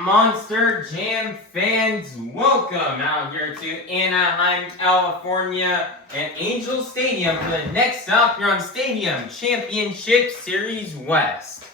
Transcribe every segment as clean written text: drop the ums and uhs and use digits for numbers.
Monster Jam fans, welcome out here to Anaheim, California at Angel Stadium for the next stop here on Stadium Championship Series West.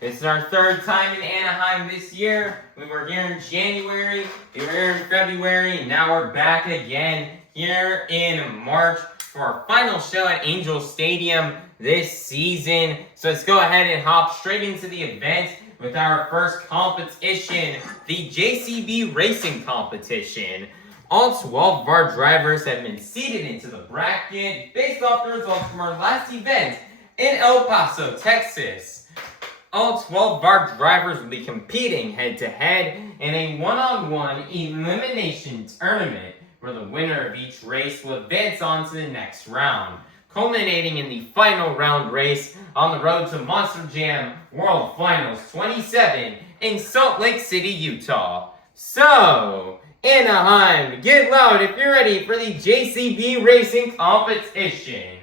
This is our third time in Anaheim this year. We were here in January, we were here in February, and now we're back again here in March for our final show at Angel Stadium this season. So let's go ahead and hop straight into the event with our first competition, the JCB Racing Competition. All 12 of our drivers have been seeded into the bracket based off the results from our last event in El Paso, Texas. All 12 of our drivers will be competing head-to-head in a one-on-one elimination tournament where the winner of each race will advance on to the next round, culminating in the final round race on the road to Monster Jam World Finals 27 in Salt Lake City, Utah. So, Anaheim, get loud if you're ready for the JCB Racing Competition.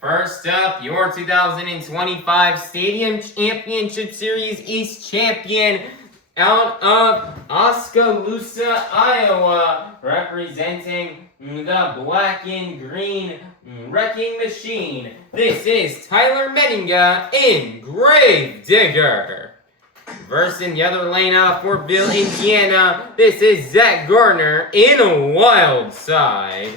First up, your 2025 Stadium Championship Series East champion out of Oskaloosa, Iowa, representing the black and green wrecking machine. This is Tyler Menninga in Gravedigger. Versing the other lane out of Fortville, Indiana, this is Zack Garner in a Wild Side.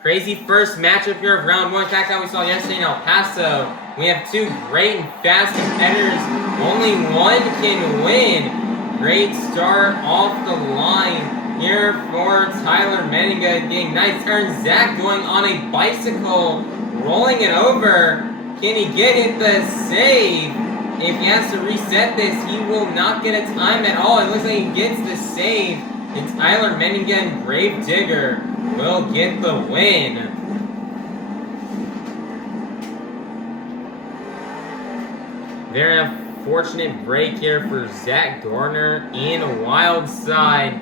Crazy first matchup here of round one. In fact, that we saw yesterday in El Paso. We have two great and fast competitors. Only one can win. Great start off the line here for Tyler Menninga, getting nice turns. Zack going on a bicycle, rolling it over. Can he get it the save? If he has to reset this, he will not get a time at all. It looks like he gets the save. And Tyler Menninga and Gravedigger will get the win. Very unfortunate break here for Zack Garner in a Wild Side.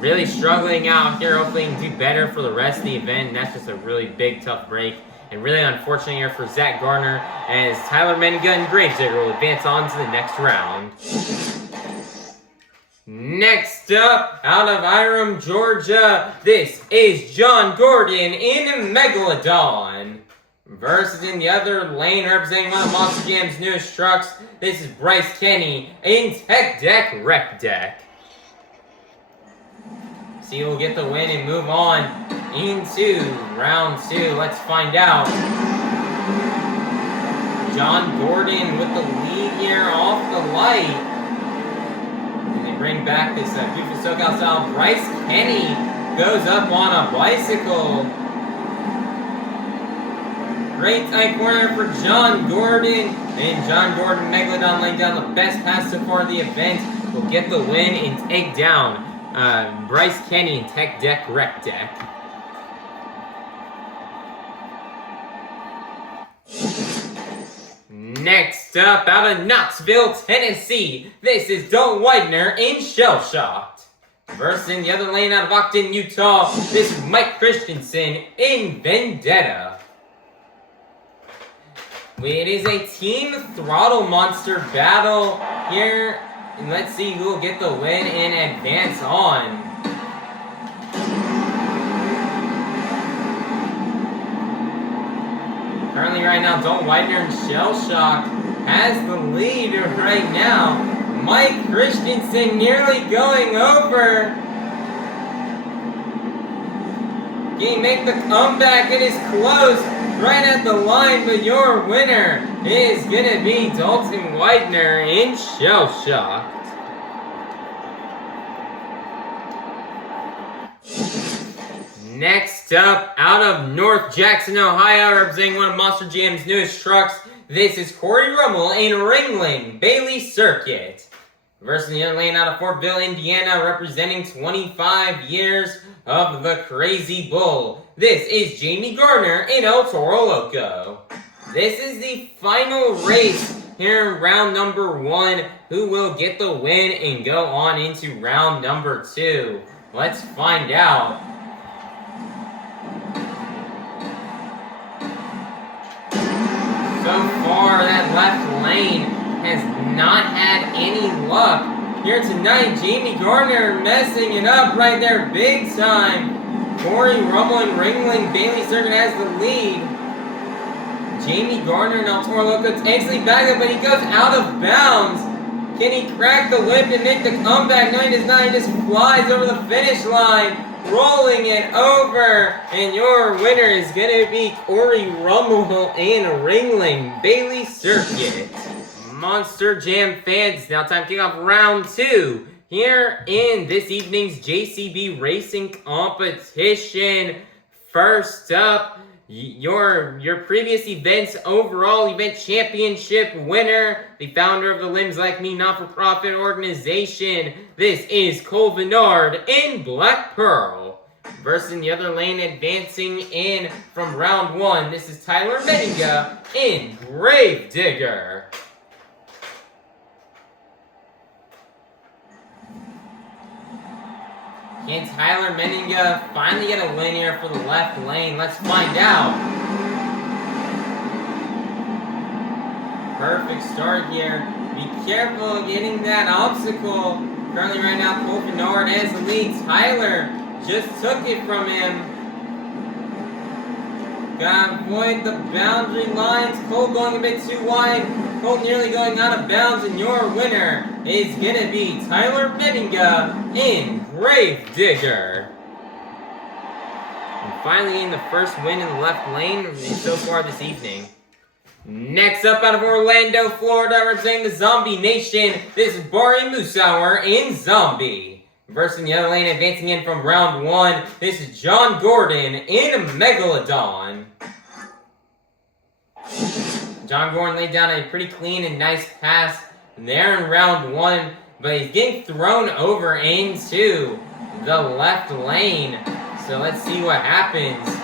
Really struggling out here. Hopefully he can do better for the rest of the event. And that's just a really big, tough break. And really unfortunate here for Zack Garner as Tyler Menninga and Gravedigger will advance on to the next round. Next up, out of Hiram, Georgia, this is John Gordon in Megalodon. Versus in the other lane, representing one of Monster Jam's newest trucks, this is Bryce Kenny in Tech Deck Rec Deck. See who will get the win and move on into round two. Let's find out. John Gordon with the lead here off the light. Bring back this beautiful SoCal style. Bryce Kenny goes up on a bicycle. Great tight corner for John Gordon. And John Gordon, Megalodon laying down the best pass so far of the event, will get the win and take down Bryce Kenny in Tech Deck Rec Deck. Next up, out of Knoxville, Tennessee, this is Dalton Widner in Shell Shocked. Versing the other lane out of Ogden, Utah, this is Mike Christensen in Vendetta. It is a team throttle monster battle here. And let's see who will get the win and advance on. Currently right now, Dalton Widner and Shell Shock has the lead right now. Mike Christensen nearly going over. Can he make the comeback? It is close, right at the line, but your winner is going to be Dalton Widner in Shell Shock. Next up, out of North Jackson, Ohio, representing one of Monster Jam's newest trucks, this is Cory Rummell in Ringling Bailey Circuit. Versus the other lane out of Fortville, Indiana, representing 25 years of the Crazy Bull. This is Jamey Garner in El Toro Loco. This is the final race here in round number one. Who will get the win and go on into round number two? Let's find out. So far, that left lane has not had any luck. Here tonight, Jamey Garner messing it up right there big time. Cory, Rummell, and Ringling. Bailey Circuit has the lead. Jamey Garner and Toro Loco takes the back up, but he goes out of bounds. Can he crack the whip and make the comeback? No, he does not. He just flies over the finish line, rolling it over. And your winner is going to be Cory, Rummell, and Ringling. Bailey Circuit. Monster Jam fans, now time to kick off round 2 here in this evening's JCB Racing Competition. First up, your previous event's overall event championship winner, the founder of the Limbs Like Me not-for-profit organization. This is Venard in Black Pearl. Versus in the other lane, advancing in from round 1, this is Tyler Menninga in Grave Digger. Can Tyler Menninga finally get a win here for the left lane? Let's find out. Perfect start here. Be careful getting that obstacle. Currently right now, Venard has the lead. Tyler just took it from him. Gotta avoid the boundary lines. Cole going a bit too wide. Cole nearly going out of bounds, and your winner is gonna be Tyler Menninga in Grave Digger. And finally in the first win in the left lane so far this evening. Next up out of Orlando, Florida, representing the Zombie Nation, this is Bari Musawwir in Zombie. Versus in the other lane, advancing in from round 1, this is John Gordon in Megalodon. John Gordon laid down a pretty clean and nice pass there in round 1, but he's getting thrown over into the left lane. So let's see what happens.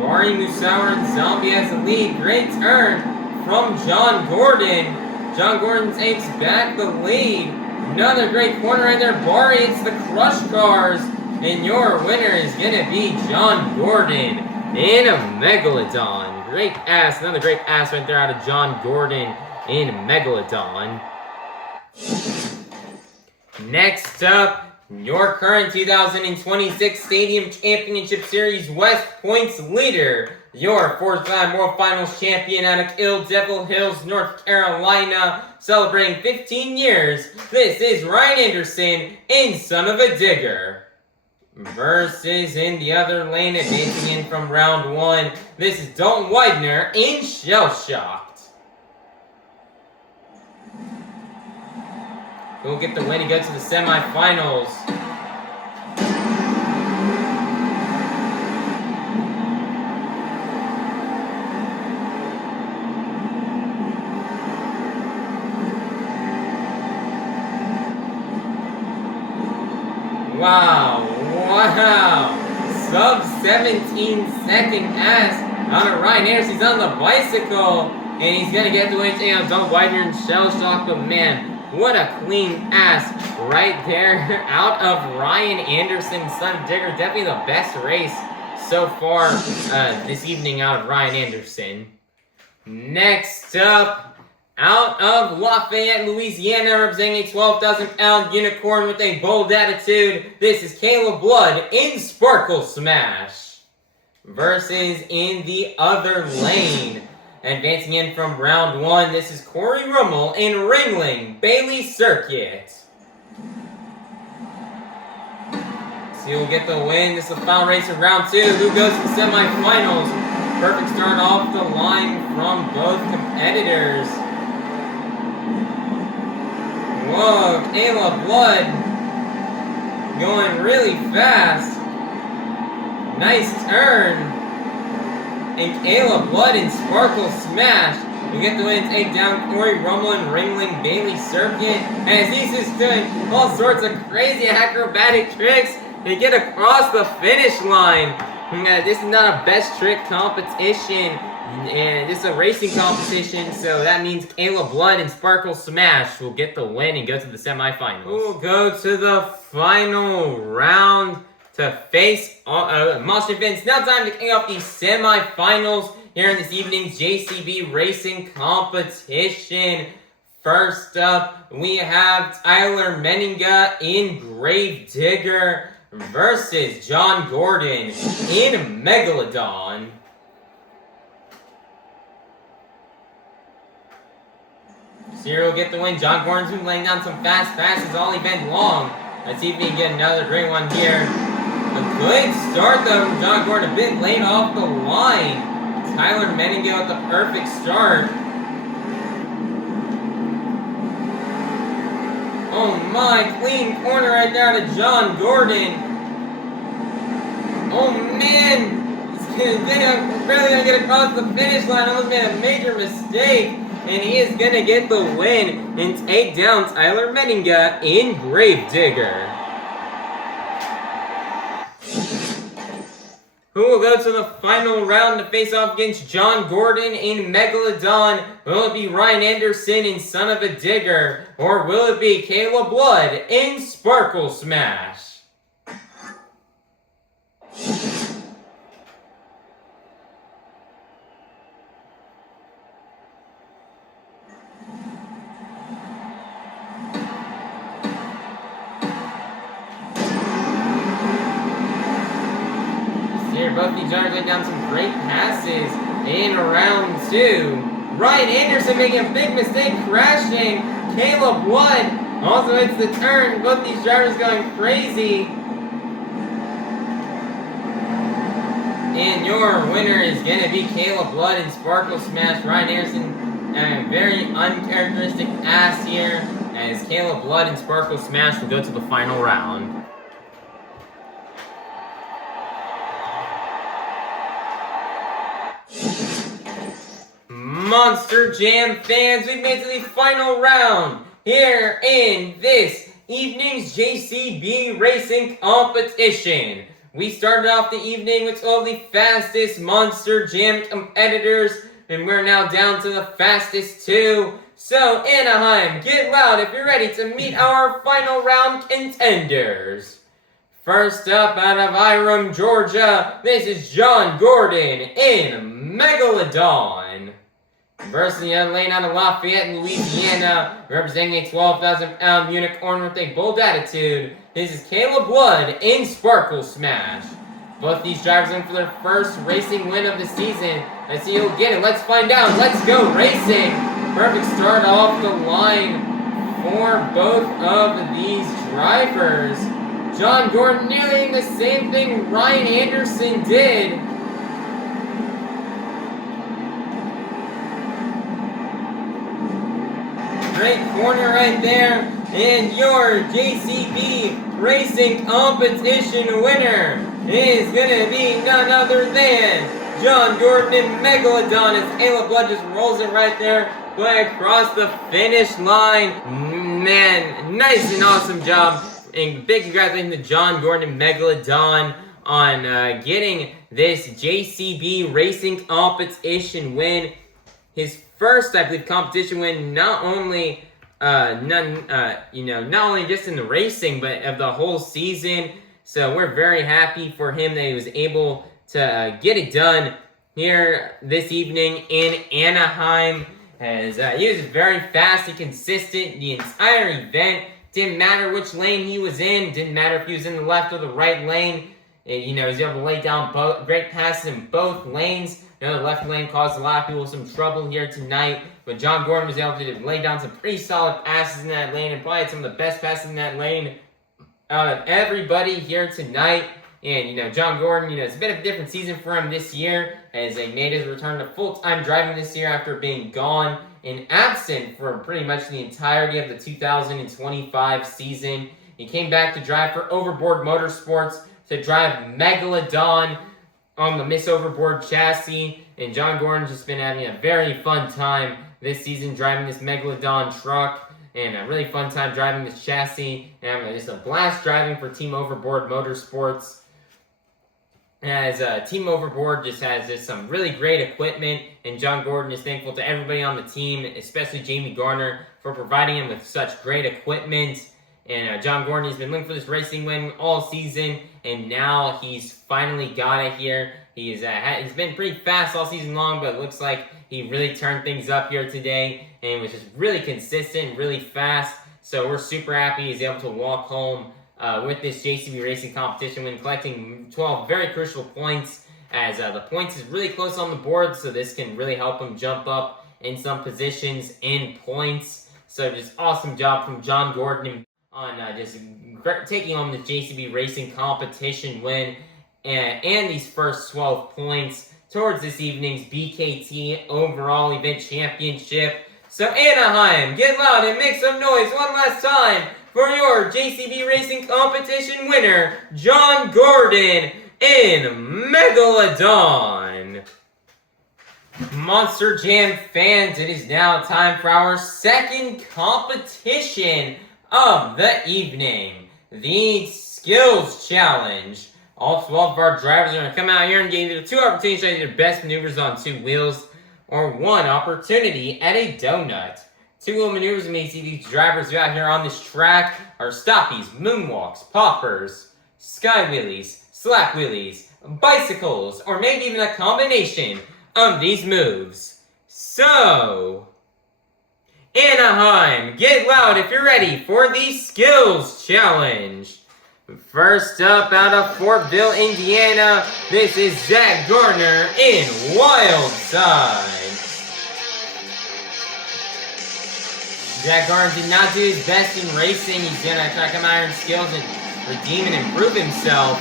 Bari Musawwir and Zombie has the lead. Great turn from John Gordon. John Gordon takes back the lead. Another great corner right there. Bari, it's the Crush Cars. And your winner is going to be John Gordon in a Megalodon. Great pass. Another great pass right there out of John Gordon in Megalodon. Next up, your current 2026 Stadium Championship Series West Points leader, your 4th-time World Finals champion out of Kill Devil Hills, North Carolina, celebrating 15 years. This is Ryan Anderson in Son-uva Digger. Versus in the other lane, advancing in from round 1, this is Dalton Widner in Shell Shocked. He'll get the win and go to the semifinals. Wow. Sub 17-second pass out of Ryan Anderson. He's on the bicycle, and he's going to get the win taking on Dalton Widner and Shell Shock, but man, what a clean pass right there out of Ryan Anderson, Son-uva Digger. Definitely the best race so far this evening out of Ryan Anderson. Next up, out of Lafayette, Louisiana, representing a 12,000-pound unicorn with a bold attitude, this is Kayla Blood in Sparkle Smash. Versus in the other lane, advancing in from round 1, this is Cory Rummell in Ringling, Bailey Circuit. So you'll get the win. This is the final race of round 2. Who goes to the semifinals? Perfect start off the line from both competitors. Whoa, Kayla Blood going really fast. Nice turn. And Kayla Blood in Sparkle Smash. We get the win, take down Cory Rummell and Ringling Bailey Circuit. As he's just doing all sorts of crazy acrobatic tricks to get across the finish line. This is not a best trick competition. And this is a racing competition, so that means Kayla Blood and Sparkle Smash will get the win and go to the semifinals. We'll go to the final round to face Monster Vince. Now time to kick off the semifinals here in this evening's JCB Racing Competition. First up, we have Tyler Menninga in Grave Digger versus John Gordon in Megalodon. Zero will get the win. John Gordon's been laying down some fast passes all event long. Let's see if we can get another great one here. A good start though from John Gordon, a bit late off the line. Tyler Menninga with the perfect start. Oh my, clean corner right there to John Gordon. Oh man, he's barely gonna get across the finish line. Almost made a major mistake. And he is gonna get the win and take down Tyler Menninga in Grave Digger. Who will go to the final round to face off against John Gordon in Megalodon? Will it be Ryan Anderson in Son-uva Digger? Or will it be Kayla Blood in Sparkle Smash? Both these drivers laid down some great passes in round two. Ryan Anderson making a big mistake, crashing. Kayla Blood also hits the turn. Both these drivers going crazy. And your winner is going to be Kayla Blood in Sparkle Smash. Ryan Anderson, a very uncharacteristic pass here, as Kayla Blood in Sparkle Smash will go to the final round. Monster Jam fans, we've made it to the final round here in this evening's JCB Racing Competition. We started off the evening with 12 of the fastest Monster Jam competitors, and we're now down to the fastest two. So, Anaheim, get loud if you're ready to meet our final round contenders. First up, out of Hiram, Georgia, this is John Gordon in Megalodon. Versus the other lane out of Lafayette, Louisiana, representing a 12,000-pound unicorn with a bold attitude. This is Kayla Blood in Sparkle Smash. Both these drivers in for their first racing win of the season. Let's see who'll get it. Let's find out. Let's go racing. Perfect start off the line for both of these drivers. John Gordon nearly the same thing Ryan Anderson did. Great corner right there, and your JCB Racing Competition winner is going to be none other than John Gordon in Megalodon, as Kayla Blood just rolls it right there, going across the finish line. Man, nice and awesome job, and big congratulations to John Gordon in Megalodon on getting this JCB Racing Competition win. His first, I believe, competition win, not only just in the racing, but of the whole season. So we're very happy for him that he was able to get it done here this evening in Anaheim. As he was very fast and consistent the entire event. Didn't matter which lane he was in. Didn't matter if he was in the left or the right lane. He was able to lay down great passes in both lanes. The left lane caused a lot of people some trouble here tonight, but John Gordon was able to lay down some pretty solid passes in that lane and probably had some of the best passes in that lane out of everybody here tonight. And, John Gordon, it's a bit of a different season for him this year as he made his return to full-time driving this year after being gone and absent for pretty much the entirety of the 2025 season. He came back to drive for Overboard Motorsports to drive Megalodon on the Miss Overboard chassis, and John Gordon's just been having a very fun time this season driving this Megalodon truck, and a really fun time driving this chassis, and having just a blast driving for Team Overboard Motorsports. As Team Overboard just has some really great equipment, and John Gordon is thankful to everybody on the team, especially Jamey Garner, for providing him with such great equipment. And John Gordon has been looking for this racing win all season, and now he's finally got it here. He's been pretty fast all season long, but it looks like he really turned things up here today, and was just really consistent, really fast. So we're super happy he's able to walk home with this JCB Racing competition win, collecting 12 very crucial points, as the points is really close on the board, so this can really help him jump up in some positions in points. So just awesome job from John Gordon on just taking on the JCB Racing competition win and these first 12 points towards this evening's BKT overall event championship. So Anaheim, get loud and make some noise one last time for your JCB Racing competition winner, John Gordon in Megalodon. Monster Jam fans, it is now time for our second competition of the evening, the Skills Challenge. All 12 of our drivers are going to come out here and give you 2 opportunities to show their best maneuvers on 2 wheels, or 1 opportunity at a donut. 2 wheel maneuvers may see these drivers out here on this track are stoppies, moonwalks, poppers, sky wheelies, slap wheelies, bicycles, or maybe even a combination of these moves. So, Anaheim, get loud if you're ready for the Skills Challenge. First up, out of Fortville, Indiana, this is Zack Garner in Wild Side. Zack Garner did not do his best in racing. He's gonna try to come out here in skills and redeem and improve himself.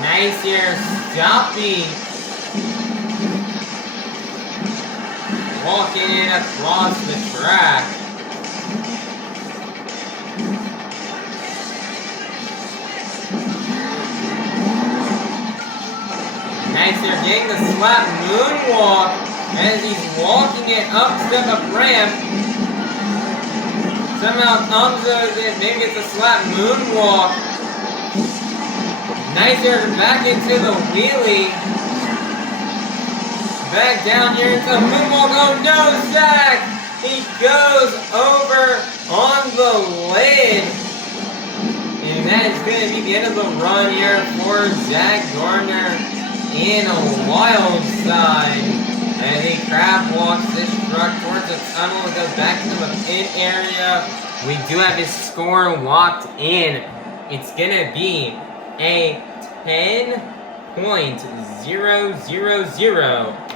Nice here, stopping. Walking in across the track. Nice here, getting the slap moonwalk as he's walking it up step up ramp. Somehow comes over it, maybe gets a slap moonwalk. Nice here, back into the wheelie. Back down here into the moonwalk. Oh no, Zack! He goes over on the lid. And that is going to be the end of the run here for Zack Garner in a Wild Side. And he crab walks this truck towards the tunnel and goes back to the pit area. We do have his score locked in. It's going to be a 10.000.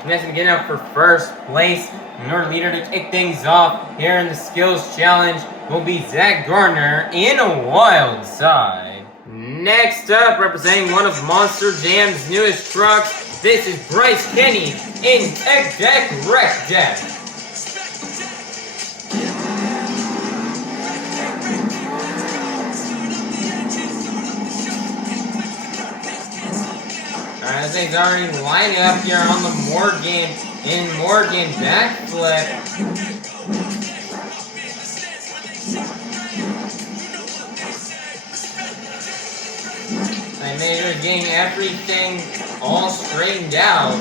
And that's going to get up for first place. And our leader to kick things off here in the Skills Challenge will be Zack Garner in a Wild Side. Next up, representing one of Monster Jam's newest trucks, this is Bryce Kenny in Tech Deck Wreck Deck. As he's already lining up here on the Morgan backflip. And they're getting everything all straightened out.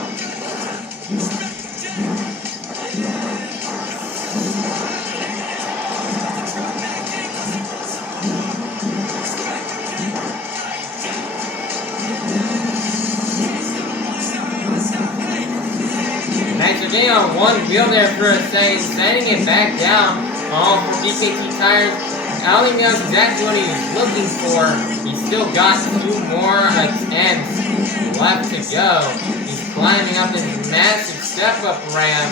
Nice for getting on one wheel there for a second, setting it back down. All for BKT tires. I don't even know exactly what he was looking for. He's still got 2 more attempts left to go. He's climbing up this massive step-up ramp.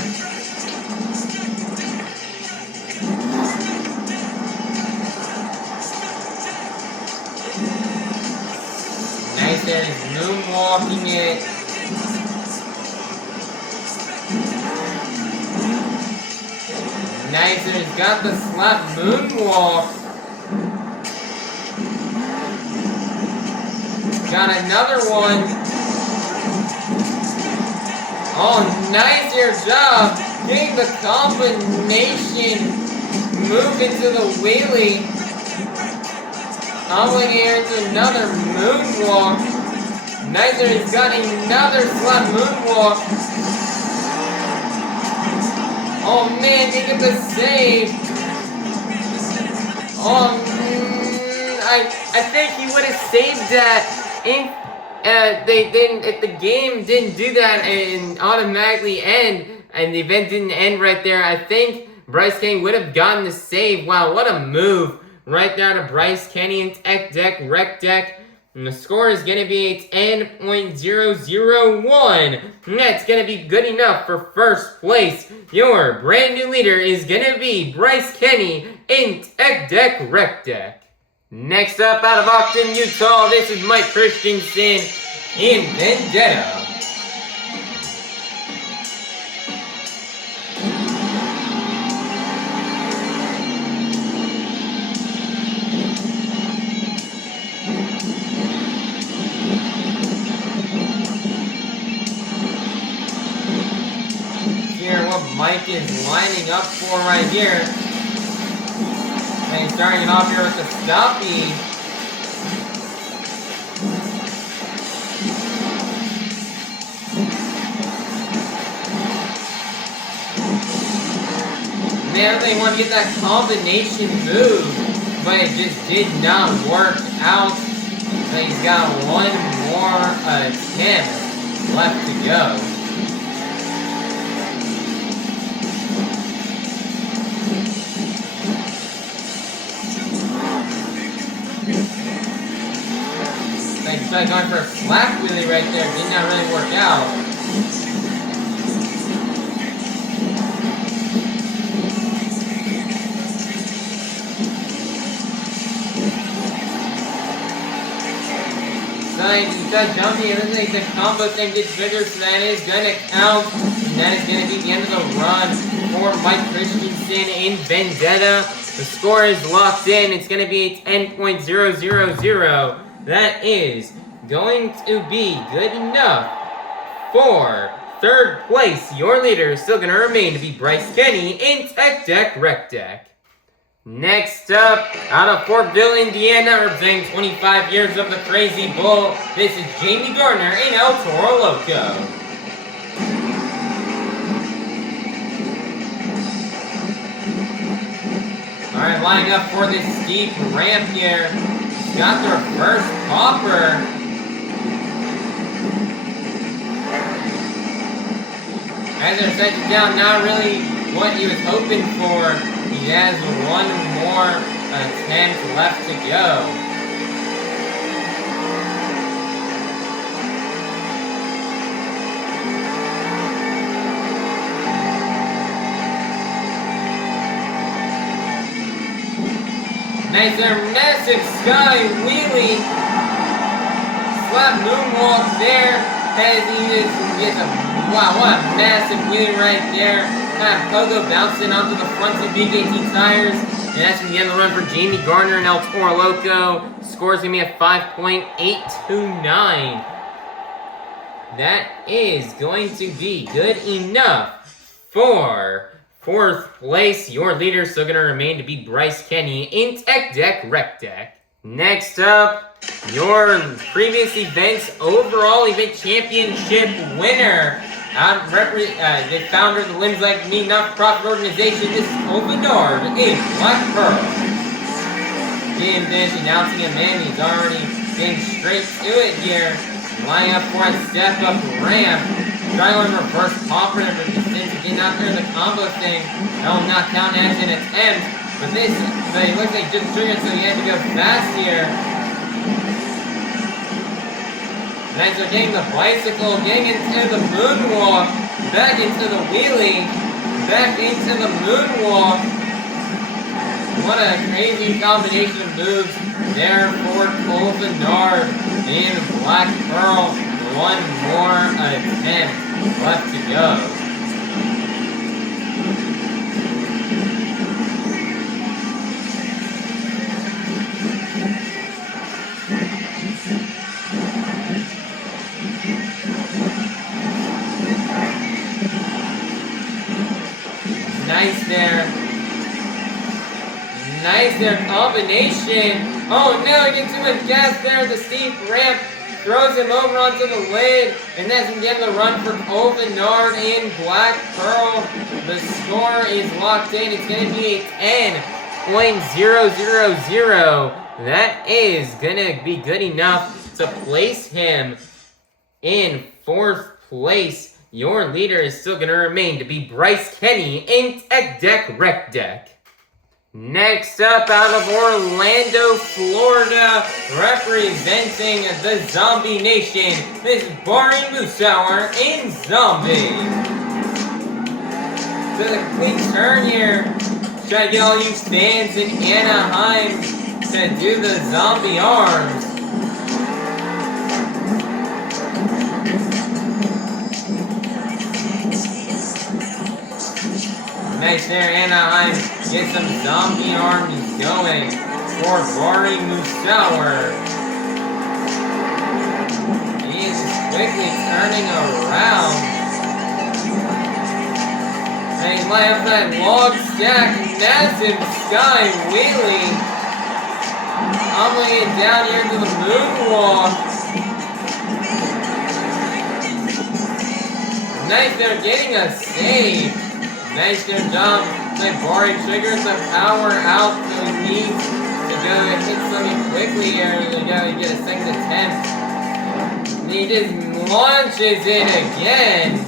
Nice there, he's moonwalking it. Nice, he's got the slap moonwalk. got another one. Oh, nice air job. Getting the combination move into the wheelie. Tumbling here into another moonwalk. Nicer, he's got another slap moonwalk. Oh man, they get the save. Oh, I think he would have saved that if they didn't. If the game didn't do that and automatically end, and the event didn't end right there, I think Bryce Kenny would have gotten the save. Wow, what a move right there to Bryce Kenny and Tech Deck, Rec Deck. And the score is going to be 10.001. That's going to be good enough for first place. Your brand new leader is going to be Bryce Kenny in Tech Deck, Rec Deck. Next up, out of Ogden, Utah, this is Mike Christensen in Vendetta. Mike is lining up for right here. And he's starting it off here with the stoppie. Man, they want to get that combination move, but it just did not work out. So he's got one more attempt left to go. Like going for a slap wheelie right there, did not really work out. So he does jumping, and then the combo thing gets bigger, so that is going to count. And that is going to be the end of the run for Mike Christensen in Vendetta. The score is locked in. It's going to be 10.000. That is going to be good enough for third place. Your leader is still going to remain to be Bryce Kenny in Tech Deck, Rec Deck. Next up, out of Fortville, Indiana, representing 25 years of the Crazy Bull, this is Jamey Garner in El Toro Loco. Alright, lining up for this steep ramp here. Got their first popper. As they're setting down, not really what he was hoping for. He has one more attempt left to go. Nice there, massive sky wheelie. Slap moonwalk there. As he gets a, wow, what a massive wheelie right there. Kind of pogo bouncing onto the fronts of BKT tires. And that's going to end the run for Jamey Garner and El Toro Loco. Score's going to be at 5.829. That is going to be good enough for fourth place. Your leader is still going to remain to be Bryce Kenny in Tech Deck, Rec Deck. Next up, your previous event's overall event championship winner. The founder of the Limbs Like Me not-for-profit organization, this is Venard in Black Pearl. Game finish announcing him in. He's already getting straight to it here. Lining up for a step-up ramp. Trying to reverse popper and resistance to get out there in the combo thing. That will not count as an attempt. But it looks like just triggered, so he had to go fast here. Nice, they're getting the bicycle, getting into the moonwalk, back into the wheelie, back into the moonwalk. What a crazy combination of moves there for Venard in Black Pearl. One more attempt left to go. Nice there. Nice there, combination. Oh no, he gets too much gas there. The steep ramp throws him over onto the lid, and that's him getting the run for Venard and Black Pearl. The score is locked in. It's going to be a 10.000. That is going to be good enough to place him in 4th place. Your leader is still going to remain to be Bryce Kenny in Tech Deck Rec Deck. Next up, out of Orlando, Florida, representing the Zombie Nation, this is Bari Musawwir in Zombie. So the quick turn here, try to get all you fans in Anaheim to do the zombie arms. Nice there, Anaheim. Get some zombie armies going for Bari Musawwir. He is quickly turning around. And he's lining up that log stack, massive sky wheelie. Tumbling it down here to the moonwalk. Nice there, getting a save. Nice good job. Like Bari triggers the power out, so he needs to go and hit something quickly here. To go and get a second attempt. And he just launches it again.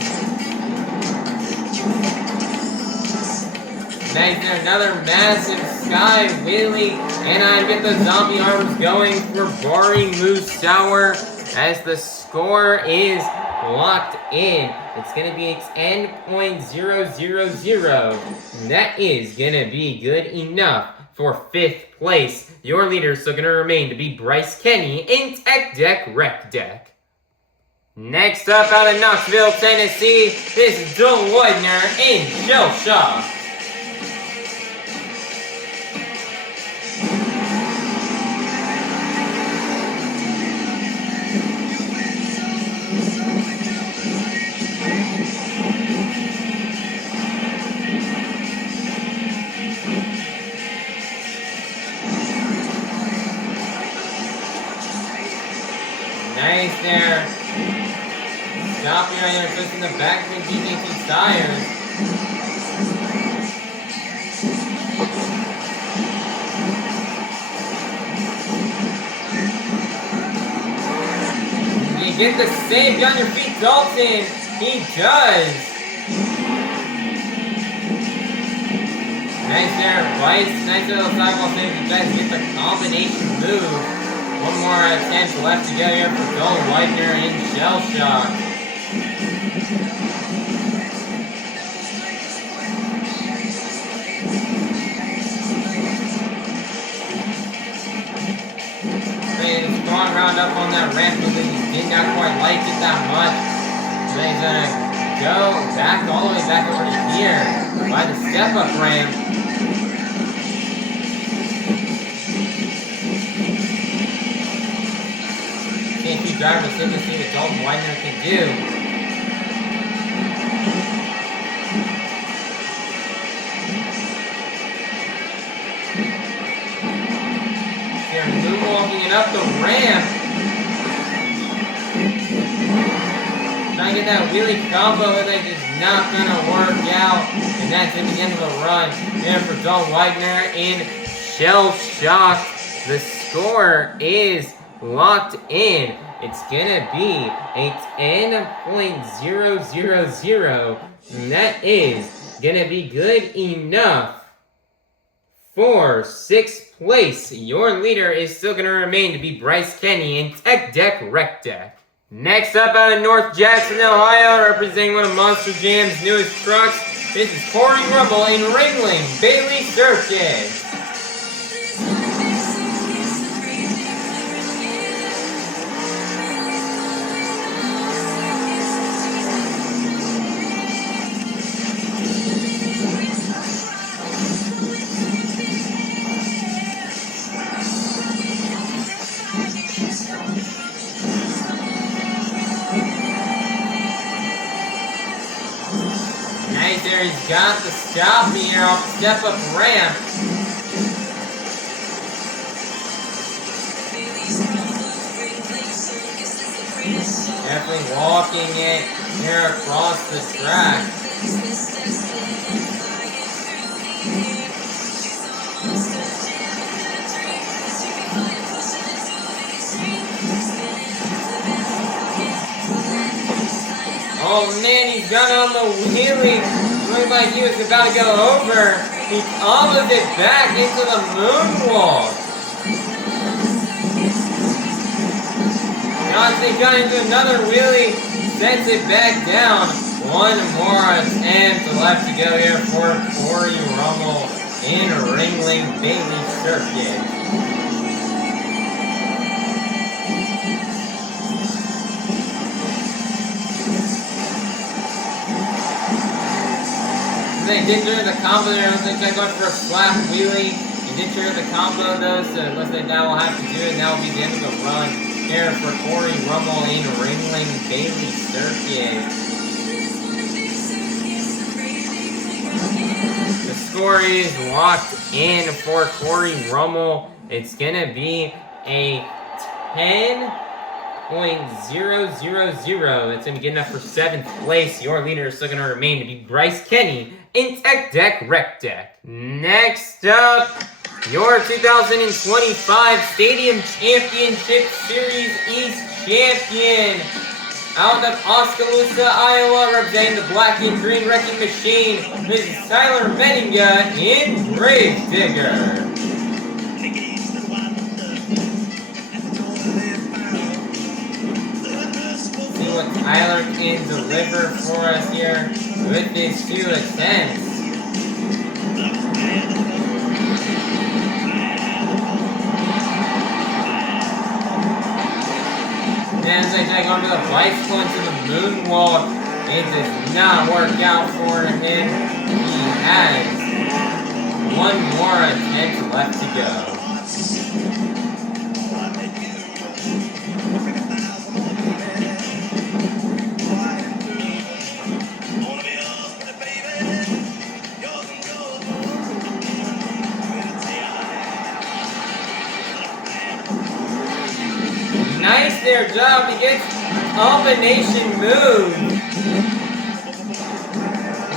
Nice there, another massive sky wheelie. And I get the zombie arms going for Bari Musawwir as the score is locked in. It's going to be a 10.000. That is going to be good enough for 5th place. Your leader is still going to remain to be Bryce Kenny in Tech Deck Rec Deck. Next up, out of Knoxville, Tennessee, this is Widner in Shell Shock. Nice there. Stopping right there, twisting the back of the DJT tires. You get the save on your feet, Dalton. He does. Nice there, Bryce. Nice little sidewall save. You guys get the combination move. One more attempt left to go here for Widner in Shell Shock. He's going round up on that ramp because he did not quite like it that much. So he's gonna go back all the way back over to here by the step-up ramp. Driver still to see what Dalton Widner can do. They're moonwalking it up the ramp. Trying to get that wheelie combo, but it's just not gonna work out. And that's at the end of the run. There for Dalton Widner in Shell Shock. The score is locked in. It's gonna be a 10.000. And that is gonna be good enough for 6th place. Your leader is still gonna remain to be Bryce Kenny in Tech Deck Rec Deck. Next up, out of North Jackson, Ohio, representing one of Monster Jam's newest trucks, this is Cory Rummell in Ringling Bailey Circus. there, he's got the stop here off the step-up ramp. Definitely walking it here across the track. Oh man, he's got it on the wheelie. Looked like he was about to go over. He almost it back into the moonwalk. Johnson got into another wheelie, sets it back down. One more attempt left to go here for Cory Rummell in Ringling Bailey Circuit. They did trigger the combo there. I don't think they're going for a slap wheelie. He did trigger the combo though, so it looks like that will have to do it. And that will be the end of the run here for Cory Rummell in Ringling Bailey Circuit. The score is locked in for Cory Rummell. It's gonna be a 10.000. It's gonna be good enough for 7th place. Your leader is still gonna remain to be Bryce Kenny in Tech Deck Rec Deck. Next up, your 2025 Stadium Championship Series East champion. Out of Oskaloosa, Iowa, representing the Black and Green Wrecking Machine, Mrs. Tyler Menninga in Gravedigger. See what Tyler can deliver for us here with his 2 attempts. As I take onto the bicycle into the moonwalk, it does not work out for him. He has one more attempt left to go. Nice there, job. He gets combination move.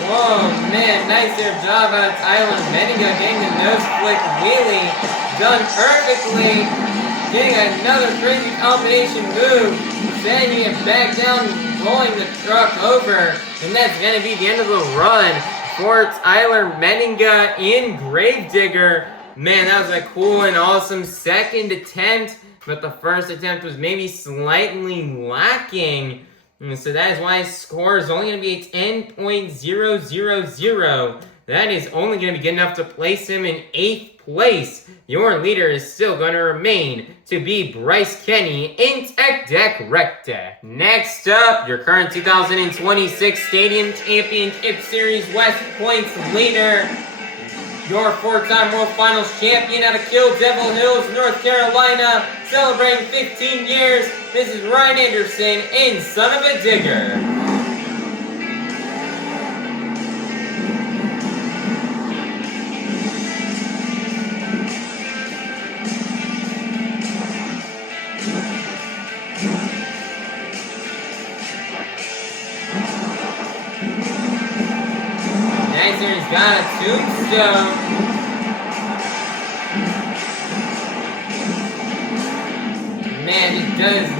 Whoa, man, nice there, job out of Tyler Menninga getting the nose flick wheelie done perfectly. Getting another crazy combination move, sending it back down, rolling the truck over, and that's gonna be the end of the run for Tyler Menninga in Gravedigger. Man, that was a cool and awesome second attempt. But the first attempt was maybe slightly lacking. And so that is why his score is only going to be a 10.000. That is only going to be good enough to place him in 8th place. Your leader is still going to remain to be Bryce Kenny in Tech Deck Rec Deck. Next up, your current 2026 Stadium Championship Series West Points leader. Your 4-time World Finals champion out of Kill Devil Hills, North Carolina, celebrating 15 years, this is Ryan Anderson in Son-uva Digger. Nice there, he's got a tombstone. Man, it does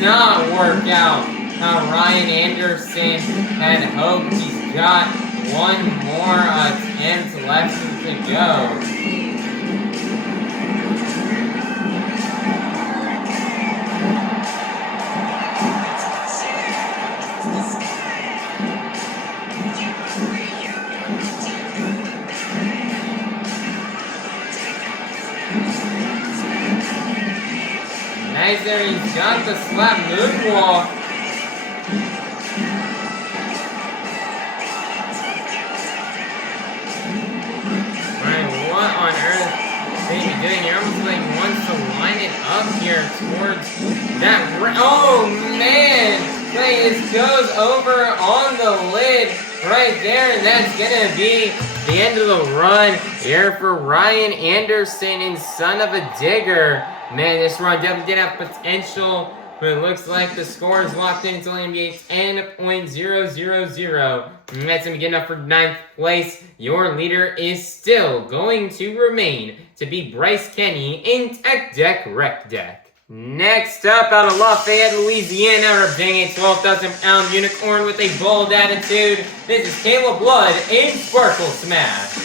not work out how Ryan Anderson had hoped. He's got one more attempt left to go. Nice there, he's got the slap moonwalk. Alright, what on earth are you doing? You're almost like wants to line it up here towards that. Oh man! Like this goes over on the lid. right there, and that's gonna be the end of the run here for Ryan Anderson and Son-uva Digger. Man, this run definitely did have potential, but it looks like the score is locked in. It's only going to be a 10.000. And that's going to be good enough for 9th place. Your leader is still going to remain to be Bryce Kenny in Tech Deck Rec Deck. Next up, out of Lafayette, Louisiana, representing a 12,000-pound unicorn with a bold attitude, this is Kayla Blood in Sparkle Smash.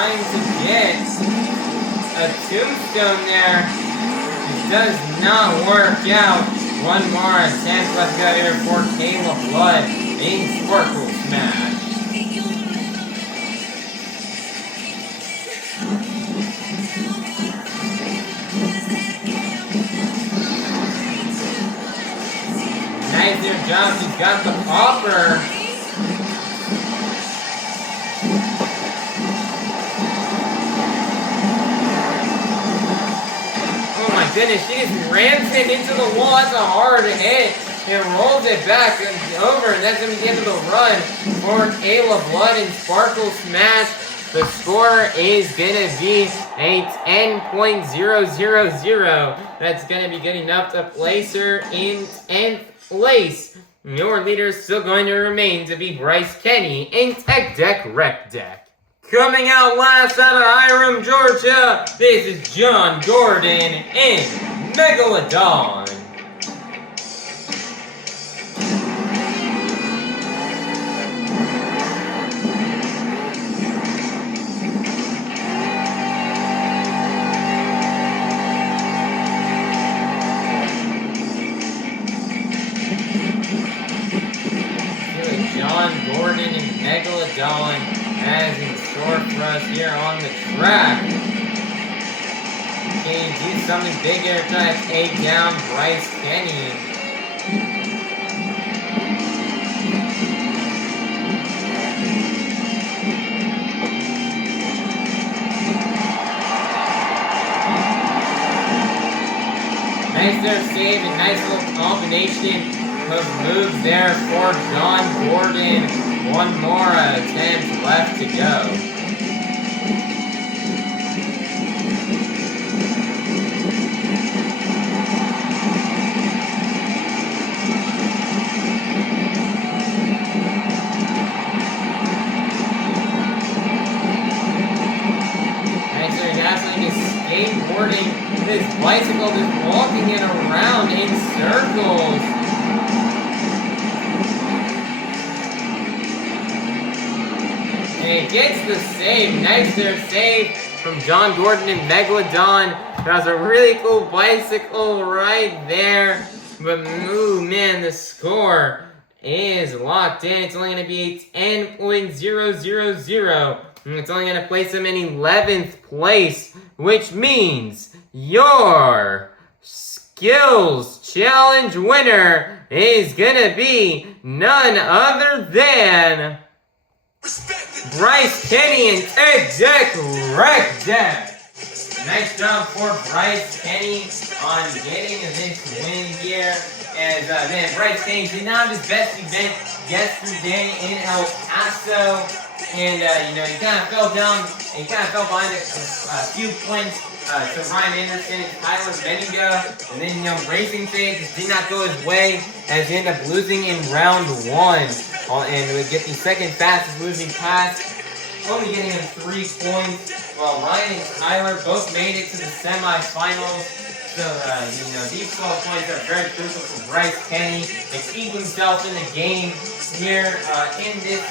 Trying to get a tombstone there. It does not work out. One more attempt left go here for Kayla Blood in Sparkle Smash. Nice there, job. She's got the popper. Goodness, she just rams it into the wall. That's a hard hit. And rolls it back and over, and that's going to be the end of the run for Kayla Blood and Sparkle Smash. The score is going to be a 10.000. That's going to be good enough to place her in 10th place. Your leader is still going to remain to be Bryce Kenny in Tech Deck Rec Deck. Coming out last out of Hiram, Georgia, this is John Gordon in Megalodon. John Gordon in Megalodon has in store for us here on the track. Can you do something big here? Try to take down Bryce Kenny. Nice there save and nice little combination of moves there for John Gordon. One more attempt left to go. Nice there, Gasling is skateboarding this bicycle, just walking it around in circles. And he gets the save. Nice there save from John Gordon and Megalodon. That was a really cool bicycle right there. But, ooh, man, the score is locked in. It's only going to be a 10.000. And it's only going to place him in 11th place, which means your Skills Challenge winner is going to be none other than Bryce Kenny and Tech Deck Rec Deck. Nice job for Bryce Kenny on getting this win here. As man, Bryce Kenny did not have his best event yesterday in El Paso. And, you know, he kind of fell down, and he kind of fell behind a few points to Ryan Anderson and Menninga. And then, you know, racing phase just did not go his way as he ended up losing in round 1. And would get the second fastest losing pass, only getting him 3 points. While Ryan and Tyler both made it to the semifinals. So, you know, these 12 points are very crucial for Bryce Kenny to keep himself in the game here in this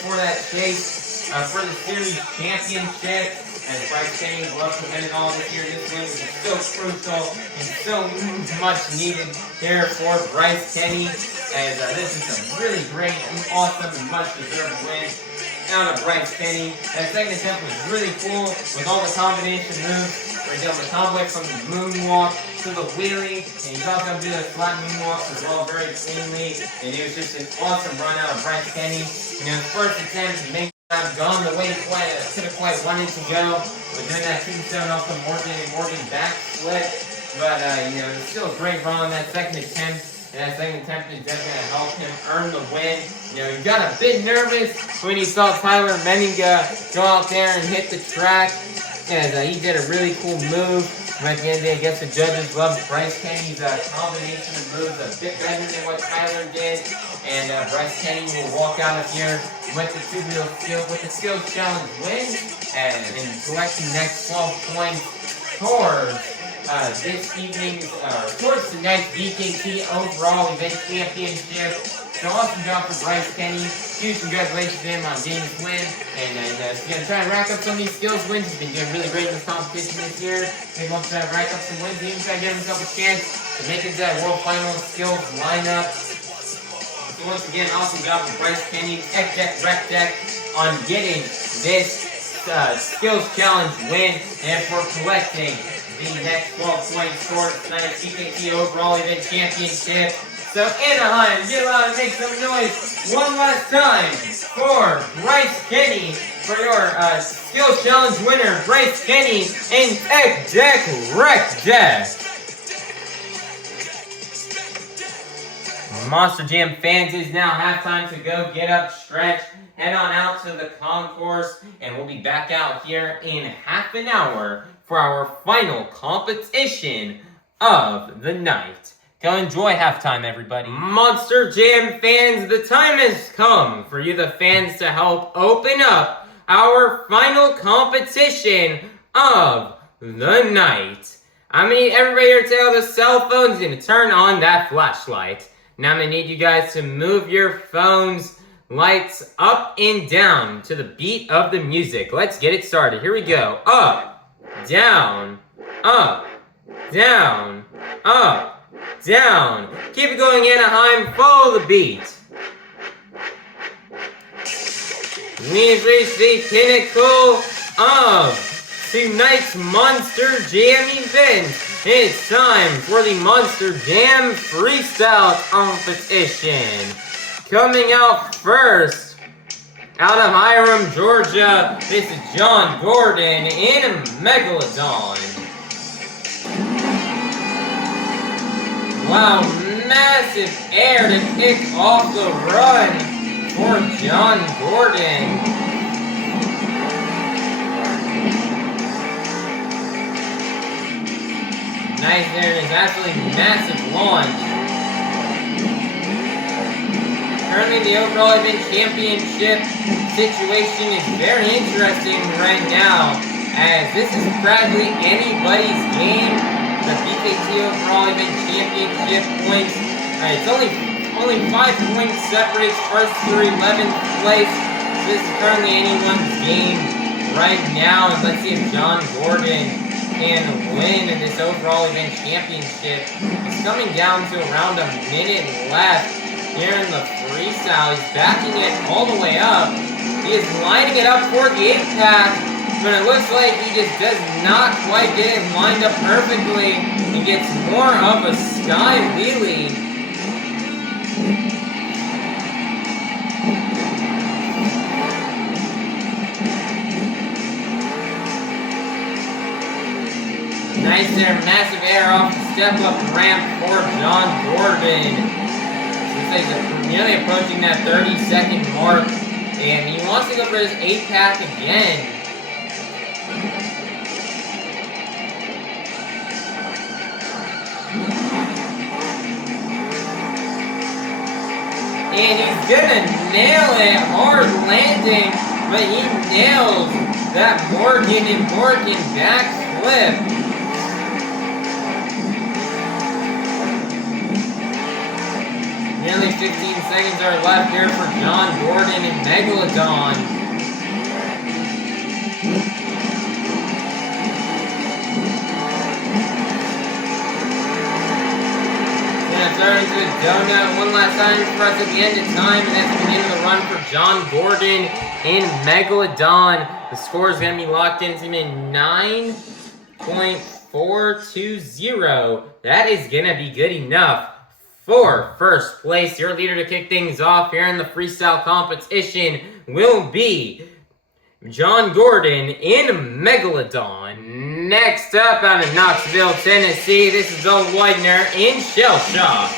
for that chase for the series championship. As Bryce Kenny represented all this year, this win was so crucial and so much needed here for Bryce Kenny. As this is a really great, awesome, and much-deserved win out of Bryce Kenny. That second attempt was really cool with all the combination moves. We're doing the combo from the moonwalk to the wheelie, and he's also going to do the flat moonwalks as well very cleanly. And it was just an awesome run out of Bryce Kenny. You know, his first attempt to make gone the way could have quite wanted to go. We're doing that tombstone off the Morgan backflip. But, you know, it's still a great run on that second attempt. And that second attempt is definitely going to help him earn the win. You know, he got a bit nervous when he saw Tyler Menninga go out there and hit the track. And he did a really cool move. But at the end of the day, I guess the judges loved Bryce Kenny's combination of moves a bit better than what Tyler did. And Bryce Kenny will walk out of here with the skills challenge win and collecting next 12 points towards this evening's towards tonight's BKT overall event championship. So awesome job for Bryce Kenny. Huge congratulations to him on getting this win. And he's going to try and rack up some of these skills wins. He's been doing really great in this competition this year. He wants to rack up some wins. He even try to give himself a chance to make it to that World Final skills lineup. So once again, awesome job for Bryce Kenny, Rec Deck on getting this skills challenge win and for collecting the next 12 points towards tonight's BKT overall event championship. So Anaheim, get loud and make some noise one last time for Bryce Kenny, for your skills challenge winner, Bryce Kenny, and Tech Deck Rec Deck. Monster Jam fans, it is now halftime to go. Get up, stretch, head on out to the concourse, and we'll be back out here in half an hour for our final competition of the night. Go enjoy halftime, everybody. Monster Jam fans, the time has come for you, the fans, to help open up our final competition of the night. I'm going to need everybody here to take out the cell phones and turn on that flashlight. Now I'm going to need you guys to move your phones lights up and down to the beat of the music. Let's get it started. Here we go. Up, down, up, down, up, down. Keep it going, Anaheim. Follow the beat. We've reached the pinnacle of tonight's Monster Jam event. It's time for the Monster Jam Freestyle Competition. Coming out first, out of Hiram, Georgia, this is John Gordon in Megalodon. Wow, massive air to kick off the run for John Gordon. Nice there, it is absolutely massive launch. Currently the overall event championship situation is very interesting right now, as this is practically anybody's game. The BKT overall event championship points, it's only 5 points separates first through 11th place. So this is currently anyone's game right now, and let's see if John Gordon can win this overall event championship. It's coming down to around a minute left here in the freestyle. He's backing it all the way up. He is lining it up for the 8-pack, but it looks like he just does not quite get it lined up perfectly. He gets more of a sky wheelie. Nice there, massive air off the step-up ramp for John Gordon. Looks like he's nearly approaching that 30-second mark, and he wants to go for his 8-pack again. And he's gonna nail it, hard landing, but he nails that Morgan and Morgan backflip. Nearly 15 seconds are left here for John Gordon and Megalodon. starting to a donut. One last time for us at the end of time, and that's the end of the run for John Gordon in Megalodon. The score is going to be locked in. It's going to be 9.420. That is going to be good enough for first place. Your leader to kick things off here in the freestyle competition will be John Gordon in Megalodon. Next up out of Knoxville, Tennessee, this is old Widner in Shell Shock.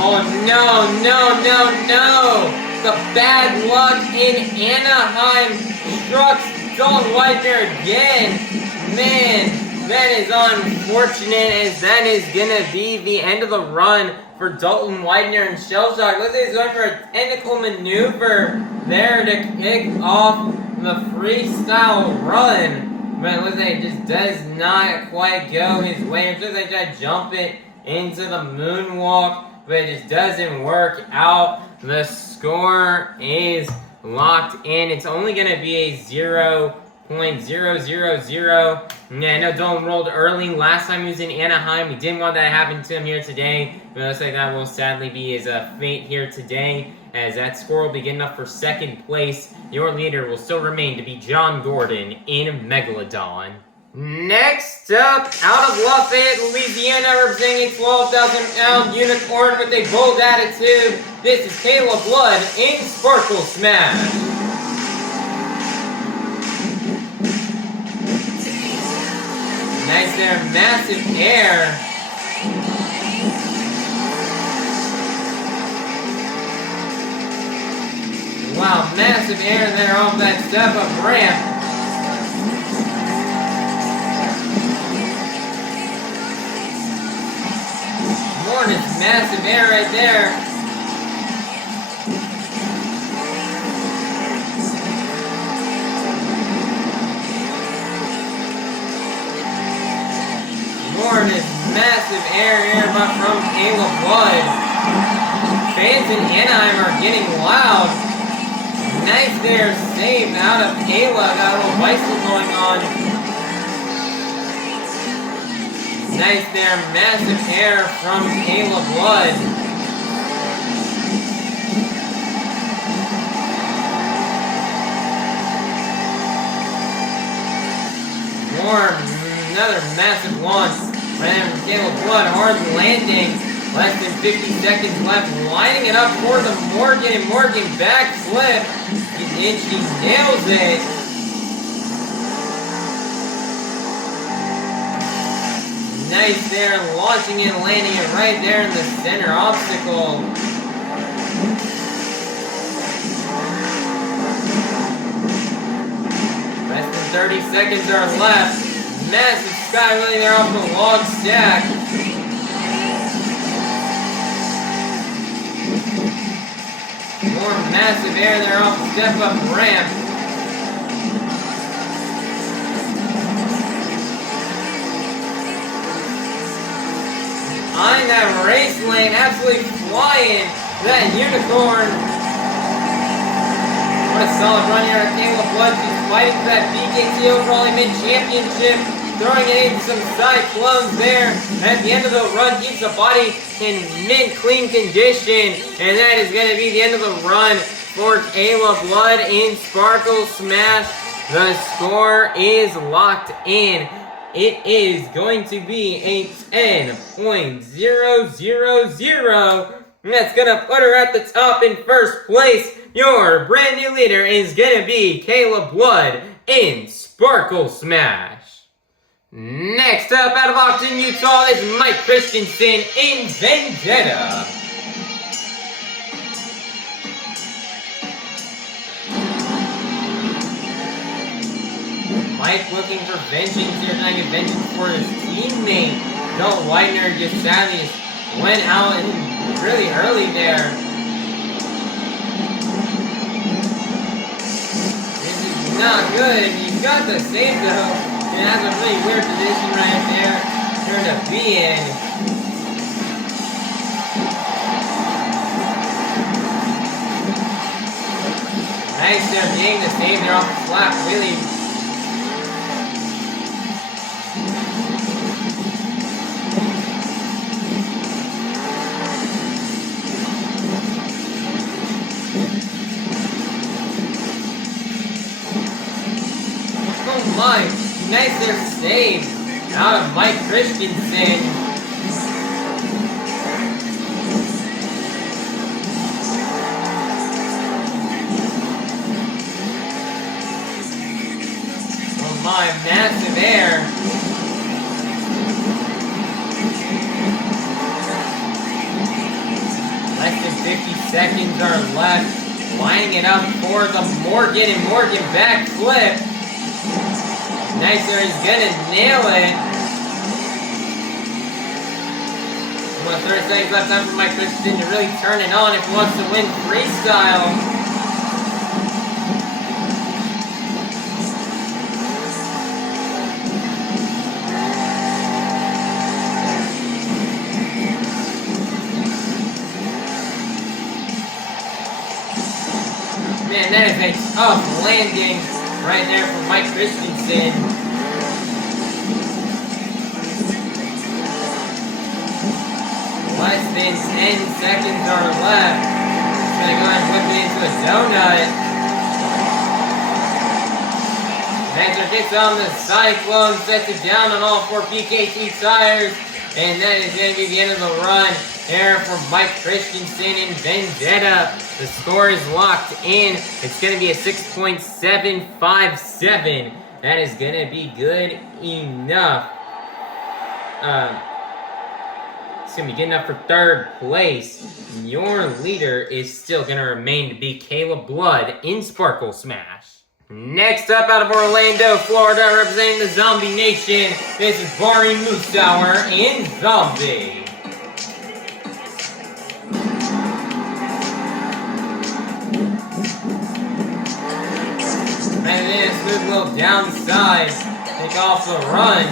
Oh no, no, no, no! The bad luck in Anaheim struck Dalton Widner again. Man, that is unfortunate, as that is gonna be the end of the run for Dalton Widner and Shell Shock. Looks like he's going for a technical maneuver there to kick off the freestyle run. But it looks like it just does not quite go his way. It looks like I jump it into the moonwalk, but it just doesn't work out. The score is locked in. It's only going to be a 0.000. Yeah, I know Dalton rolled early last time he was in Anaheim. We didn't want that to happen to him here today, but it looks like that will sadly be his fate here today, as that score will be good enough for second place. Your leader will still remain to be John Gordon in Megalodon. Next up, out of Lafayette, Louisiana, representing a 12,000-pound unicorn with a bold attitude, this is Kayla Blood in Sparkle Smash. Nice there, massive air. Wow, massive air there off that step-up ramp. This massive air right there. More of this massive air here from Kayla Blood. Fans in Anaheim are getting loud. Nice there, save out of Kayla. Got a little bicycle going on. Nice there, massive air from Kayla Blood. Another massive launch right there from Kayla Blood. Hard landing, less than 50 seconds left. Lining it up for the Morgan, and Morgan backflip. And she nails it. Nice there, launching it, landing it right there in the center obstacle. Less than 30 seconds are left. Massive sky wheeling there off the log stack. More massive air there off the step-up ramp. On that race lane, absolutely flying, that unicorn. What a solid run here at Kayla Blood. She's fighting for that BKT overall mid-championship, throwing it into some cyclones there. At the end of the run, keeps the body in mint-clean condition, and that is going to be the end of the run for Kayla Blood in Sparkle Smash. The score is locked in. It is going to be a 10.000. That's going to put her at the top in first place. Your brand new leader is going to be Kayla Blood in Sparkle Smash. Next up, out of Ogden, Utah, is Mike Christensen in Vendetta. Mike looking for vengeance here, trying to get vengeance for his teammate. Dalton Widner just sadly went out really early there. This is not good. He's got the save though. It has a really weird position right there. Turn to be in. Nice there, getting the save there off the slap, really. Oh my, nice there save out of Mike Christensen. My massive air. Less than 50 seconds are left. Lining it up for the Morgan and Morgan backflip. Nice there, he's gonna nail it. 30 seconds left time for Mike Christensen to really turn it on if he wants to win freestyle. Man, that is a tough landing right there for Mike Christensen. Less than 10 seconds are left. He's gonna go ahead and whip it into a donut. Vector gets on the Cyclone, sets it down on all 4 PKT tires, and that is going to be the end of the run there for Mike Christensen and Vendetta. The score is locked in. It's going to be a 6.757. That is going to be good enough. It's going to be good enough for 3rd place. Your leader is still going to remain to be Kayla Blood in Sparkle Smash. Next up out of Orlando, Florida, representing the Zombie Nation, this is Bari Musawwir in Zombie. And then a smooth little downside, take off the run.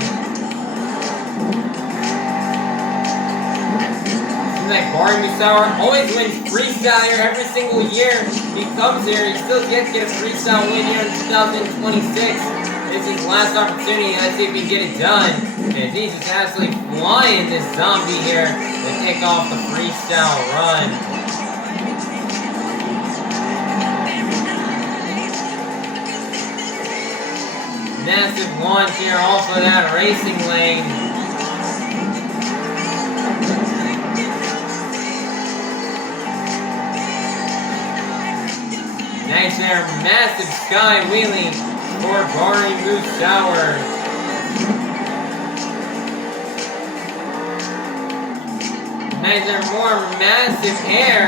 Seems like Bari Musawwir always wins freestyle here every single year he comes here. He still gets to get a freestyle win here in 2026. This is his last opportunity. Let's see if we can get it done. And he's just absolutely flying this zombie here to kick off the freestyle run. Massive launch here off of that racing lane. Nice there, massive sky wheelie for Bari Musawwir. Nice there, more massive air.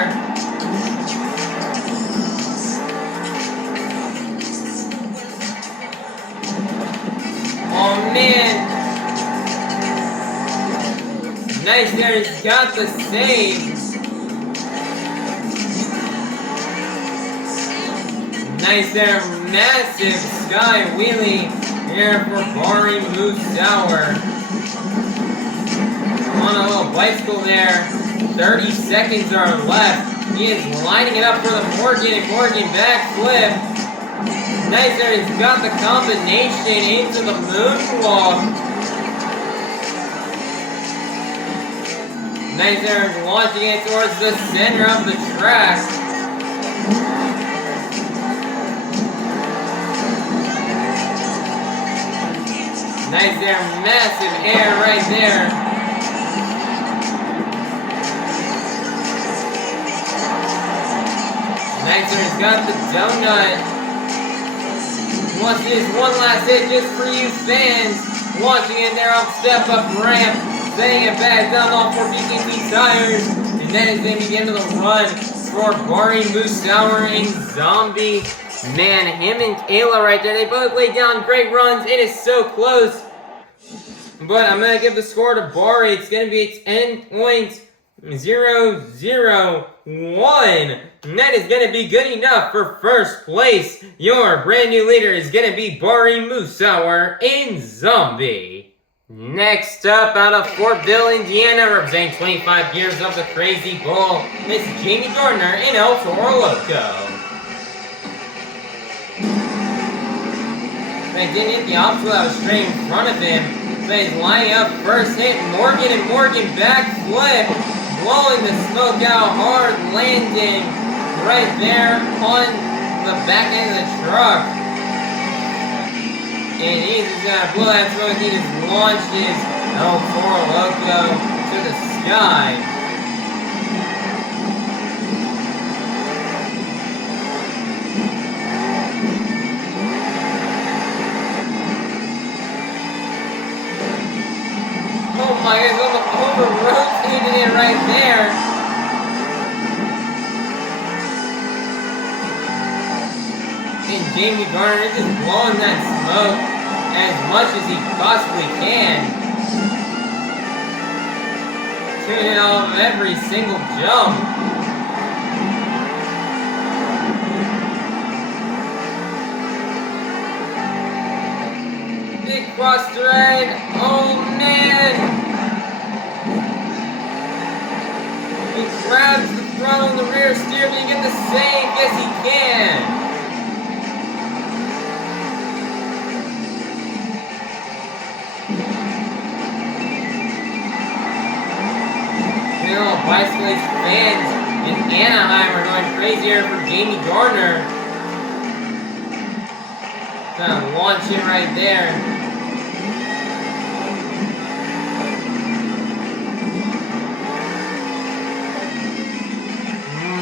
Oh man. Nice there, he's got the save. Nice there, massive sky wheelie here for Bari Musawwir. On a little bicycle there, 30 seconds are left. He is lining it up for the Morgan and Morgan backflip. Nice there, he's got the combination into the moonwalk. Nice there, launching it towards the center of the track. Nice there, massive air right there. Nice there, he's got the donut. Wants this one last hit just for you fans. Launching in there off step up ramp. Setting it back down off 4 PKT tires. And that is going to be the end of the run for Bari Musawwir and Zombie. Man, him and Kayla right there, they both laid down great runs. It is so close. But I'm going to give the score to Bari. It's going to be 10.001. And that is going to be good enough for 1st place. Your brand new leader is going to be Bari Musawwir in Zombie. Next up, out of Fortville, Indiana, representing 25 years of the Crazy Bull, Miss Jamey Garner in El Toro Loco. But didn't hit the obstacle that was straight in front of him. But he's lining up first hit. Morgan and Morgan backflip. Blowing the smoke out hard. Landing right there on the back end of the truck. And he's just gonna blow that smoke. He just launched his Toro Loco to the sky. Oh my God, almost over-rotated it right there. And Jamey Garner is just blowing that smoke as much as he possibly can. Tuning off of every single jump. Big cross thread. Oh man! He grabs the throttle and the rear steer, but he get the save. Yes, he can. Bicyclist fans in Anaheim are going crazy here for Jamey Garner. Gonna launch it right there.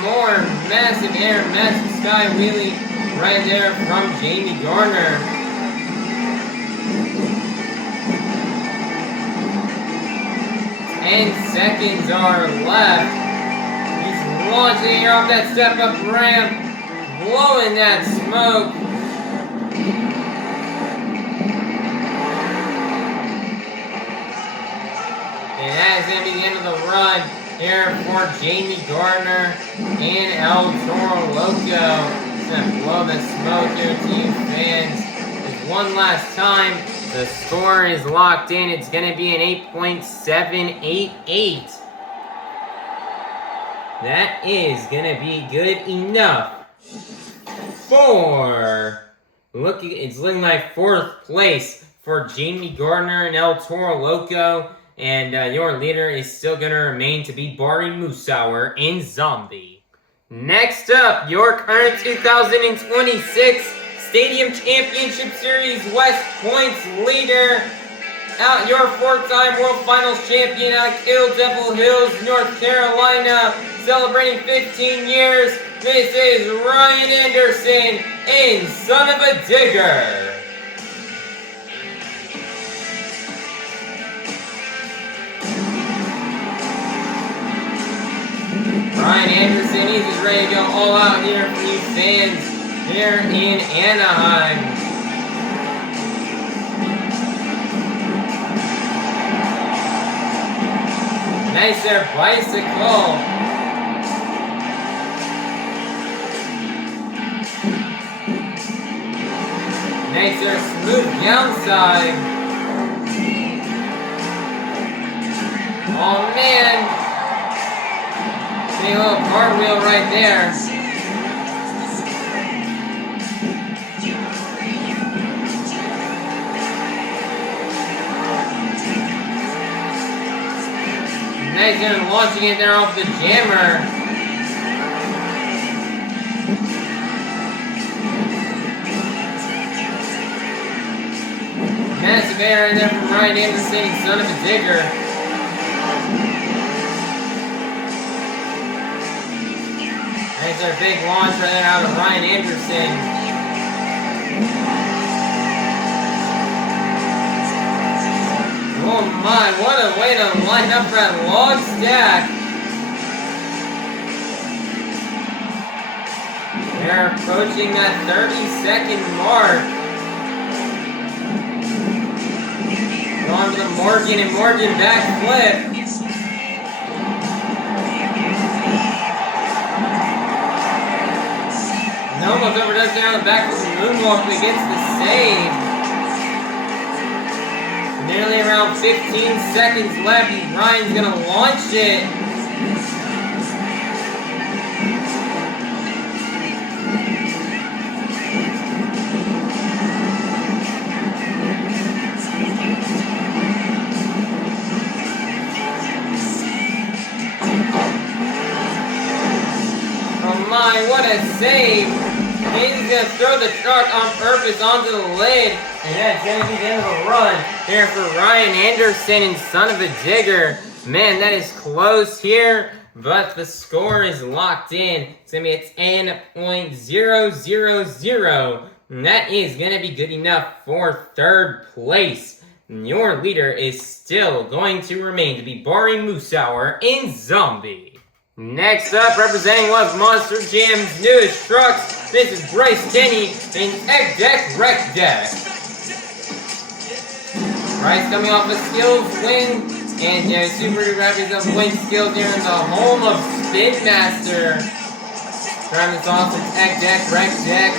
More massive air, massive sky wheelie right there from Jamey Garner. 10 seconds are left. He's launching here off that step-up ramp, blowing that smoke. And that is going to be the end of the run here for Jamey Garner and Toro Loco. He's going to blow the smoke here to you fans. Just one last time. The score is locked in. It's going to be an 8.788. That is going to be good enough for... It's looking like 4th place for Jamey Garner and Toro Loco. And your leader is still going to remain to be Bari Musawwir in Zombie. Next up, your current 2026 Stadium Championship Series West Points leader, your 4-time World Finals champion out of Kill Devil Hills, North Carolina, celebrating 15 years. This is Ryan Anderson in Son-uva Digger. Ryan Anderson, he's just ready to go all out here for you fans here in Anaheim. Nice there, bicycle. Nice there, smooth downside. Oh man. Big little cartwheel right there. Nice and launching it there off the jammer. Massive air in there from Ryan Anderson, Son-uva Digger. There's our big launch right there out of Ryan Anderson. Oh my, what a way to line up for that log stack. They're approaching that 30-second mark. Going to the Morgan and Morgan backflip. And almost overdoes down the back with the moonwalk that gets the save. Nearly around 15 seconds left, and Ryan's gonna launch it. there, what a save. He's gonna throw the truck on purpose onto the lid, and that's gonna be the end of the run here for Ryan Anderson and Son-uva Digger. Man, that is close here, but the score is locked in. It's gonna be a 10.000, and that is gonna be good enough for third place. And your leader is still going to remain to be Bari Musawwir in Zombie. Next up, representing one of Monster Jam's newest trucks, this is Bryce in Egg Deck Wreck Deck. Bryce coming off a skills win, and super rapid of win skills here in the home of Spin Master. Trying this off with Egg Deck Wreck Deck.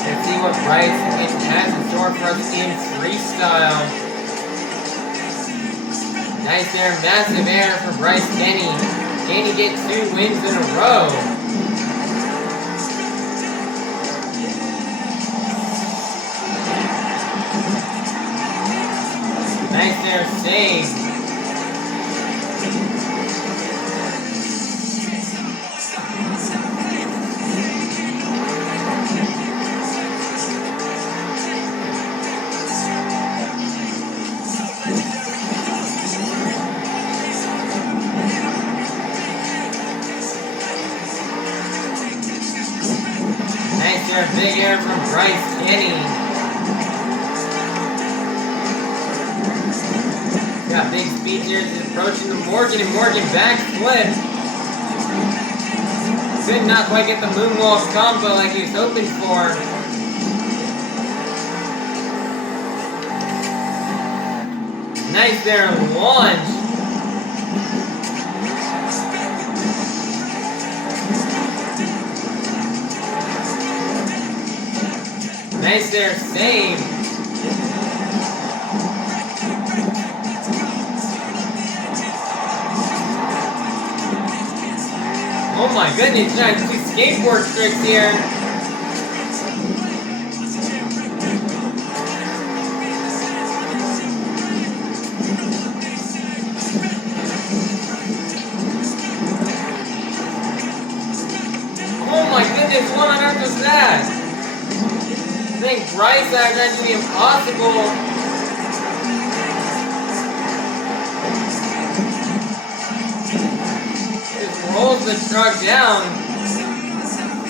Let's see what Bryce has in store for us in freestyle. Nice there, massive air for Bryce Kenny. Can he get 2 wins in a row? Nice there, save. Big air from Bryce Kenny. Got big speed here. He's approaching the Morgan, and Morgan backflip. Could not quite get the moonwalk combo like he was hoping for. Nice there, launch. Nice there, save. Oh my goodness, trying to do skateboard tricks here. Oh my goodness, what on earth was that? I think Bryce tried to do the impossible. Just rolls the truck down.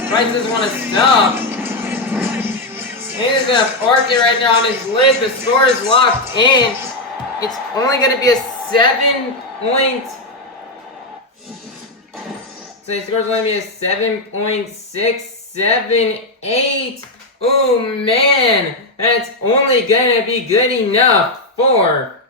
Bryce doesn't want to stop. He's gonna park it right now on his lid. The score is locked in. It's only gonna be a 7 point. So the score is only gonna be a 7.678. Oh man, that's only gonna be good enough for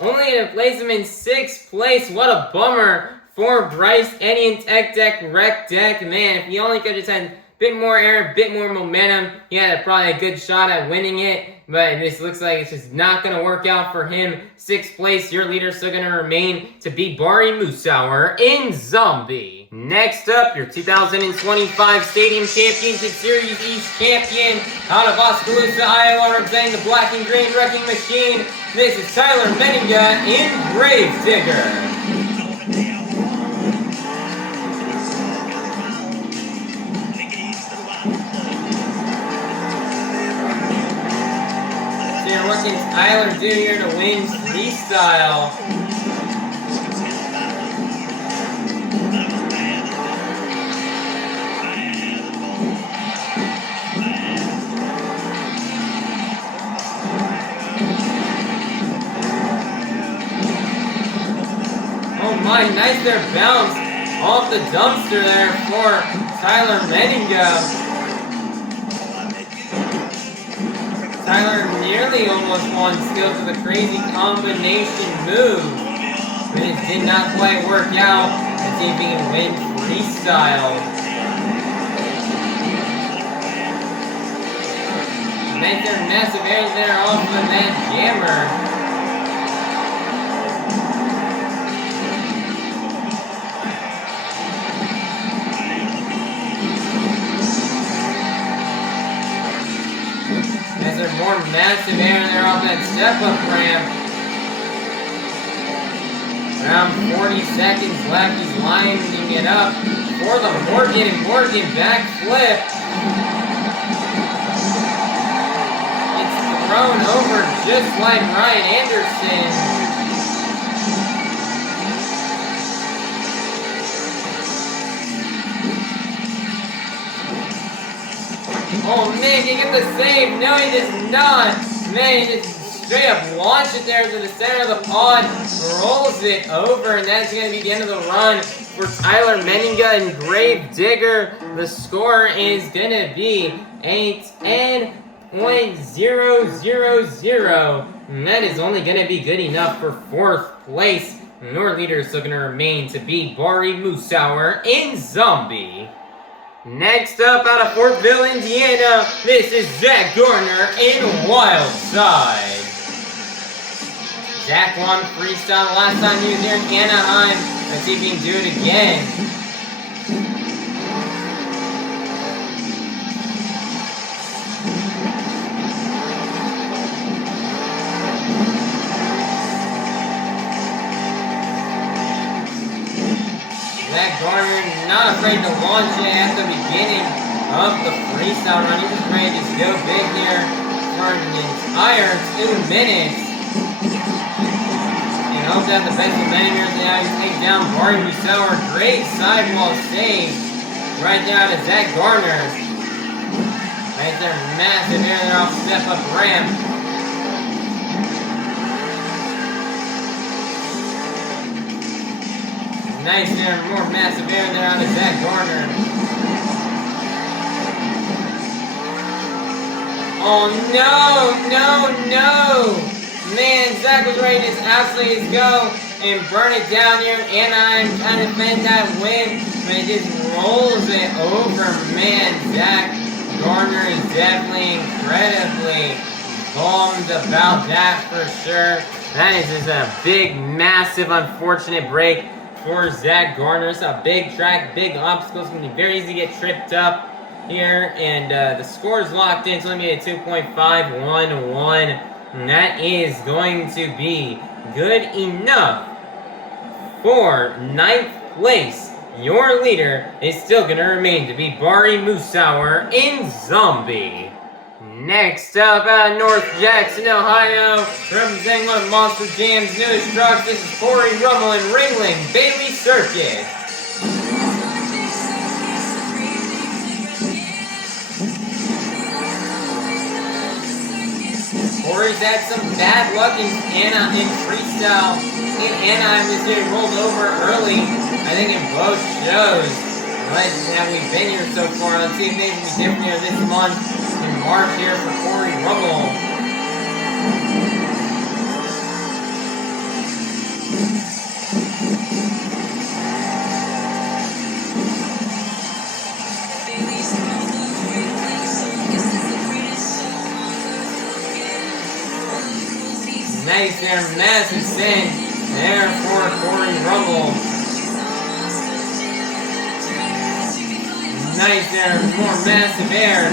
only to place him in 6th place. What a bummer for Bryce Eddie and Tech Deck Wreck Deck. Man, if he only could have had a bit more air, a bit more momentum, he had probably a good shot at winning it. But this looks like it's just not going to work out for him. 6th place, your leader still going to remain to be Bari Musawwir in Zombie. Next up, your 2025 Stadium Championship Series East champion out of Oskaloosa, Iowa, representing the Black and Green Wrecking Machine. This is Tyler Menninga in Gravedigger. What can Tyler do here to win freestyle? Oh my, nice there bounce off the dumpster there for Tyler Menninga. Tyler nearly almost won skills with a crazy combination move, but it did not quite work out. Let's see if he can win freestyle. Nice there, massive airs there off of that jammer. More massive air there off that step-up ramp. Around 40 seconds left. He's lining it up for the Morgan backflip. It's thrown over just like Ryan Anderson. Oh man, he get the save? No, he does not. Man, he just straight up launch it there to the center of the pod, rolls it over, and that's going to be the end of the run for Tyler Menninga and Grave Digger. The score is going to be a 10.000, and that is only going to be good enough for 4th place. And our leader is still going to remain to be Bari, Musawwir, and Zombie. Next up, out of Fortville, Indiana, this is Zack Garner in Wildside. Zack won freestyle last time he was here in Anaheim. Let's see if he can do it again. Zack Garner not afraid to launch it at the beginning of the freestyle run. He's just ready to go big here for an entire 2 minutes. And hope to have the best momentum here today. He's take down Bari Musawwir. Great sidewall save right down to Zack Garner. Right there, massive air there off step up ramp. Nice there, more massive air there on to Zack Garner. Oh no! Man, Zack was ready to just absolutely go and burn it down here in Anaheim, trying to defend that win, but it just rolls it over. Man, Zack Garner is definitely incredibly bummed about that for sure. That is just a big, massive, unfortunate break for Zack Garner. It's a big track, big obstacles. It's going to be very easy to get tripped up here. And the score is locked in. It's only going to be a 2.511. And that is going to be good enough for 9th place. Your leader is still going to remain to be Bari Musawwir in Zombie. Next up out of North Jackson, Ohio, representing one of Monster Jam's newest trucks, this is Cory, Rummell, and Ringling Bailey Circuit. Cory's had some bad luck in freestyle in Anaheim this year. He rolled over early, I think in both shows that we've been here so far. Let's see if things will be different here this month. In March here for Cory Rummell. Nice there, massive send there for Cory Rummell. Nice there, more massive air.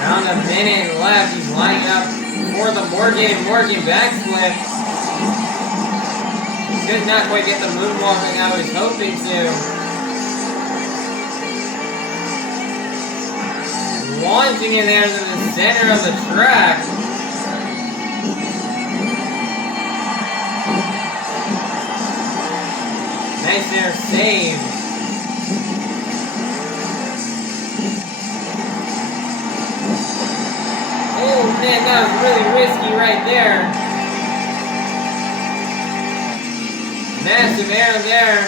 Around a minute left, he's lining up for the Morgan backflip. Could not quite get the moonwalking I was hoping to. Launching in there to the center of the track. Nice there, save. Oh man, that was really risky right there. Massive air there.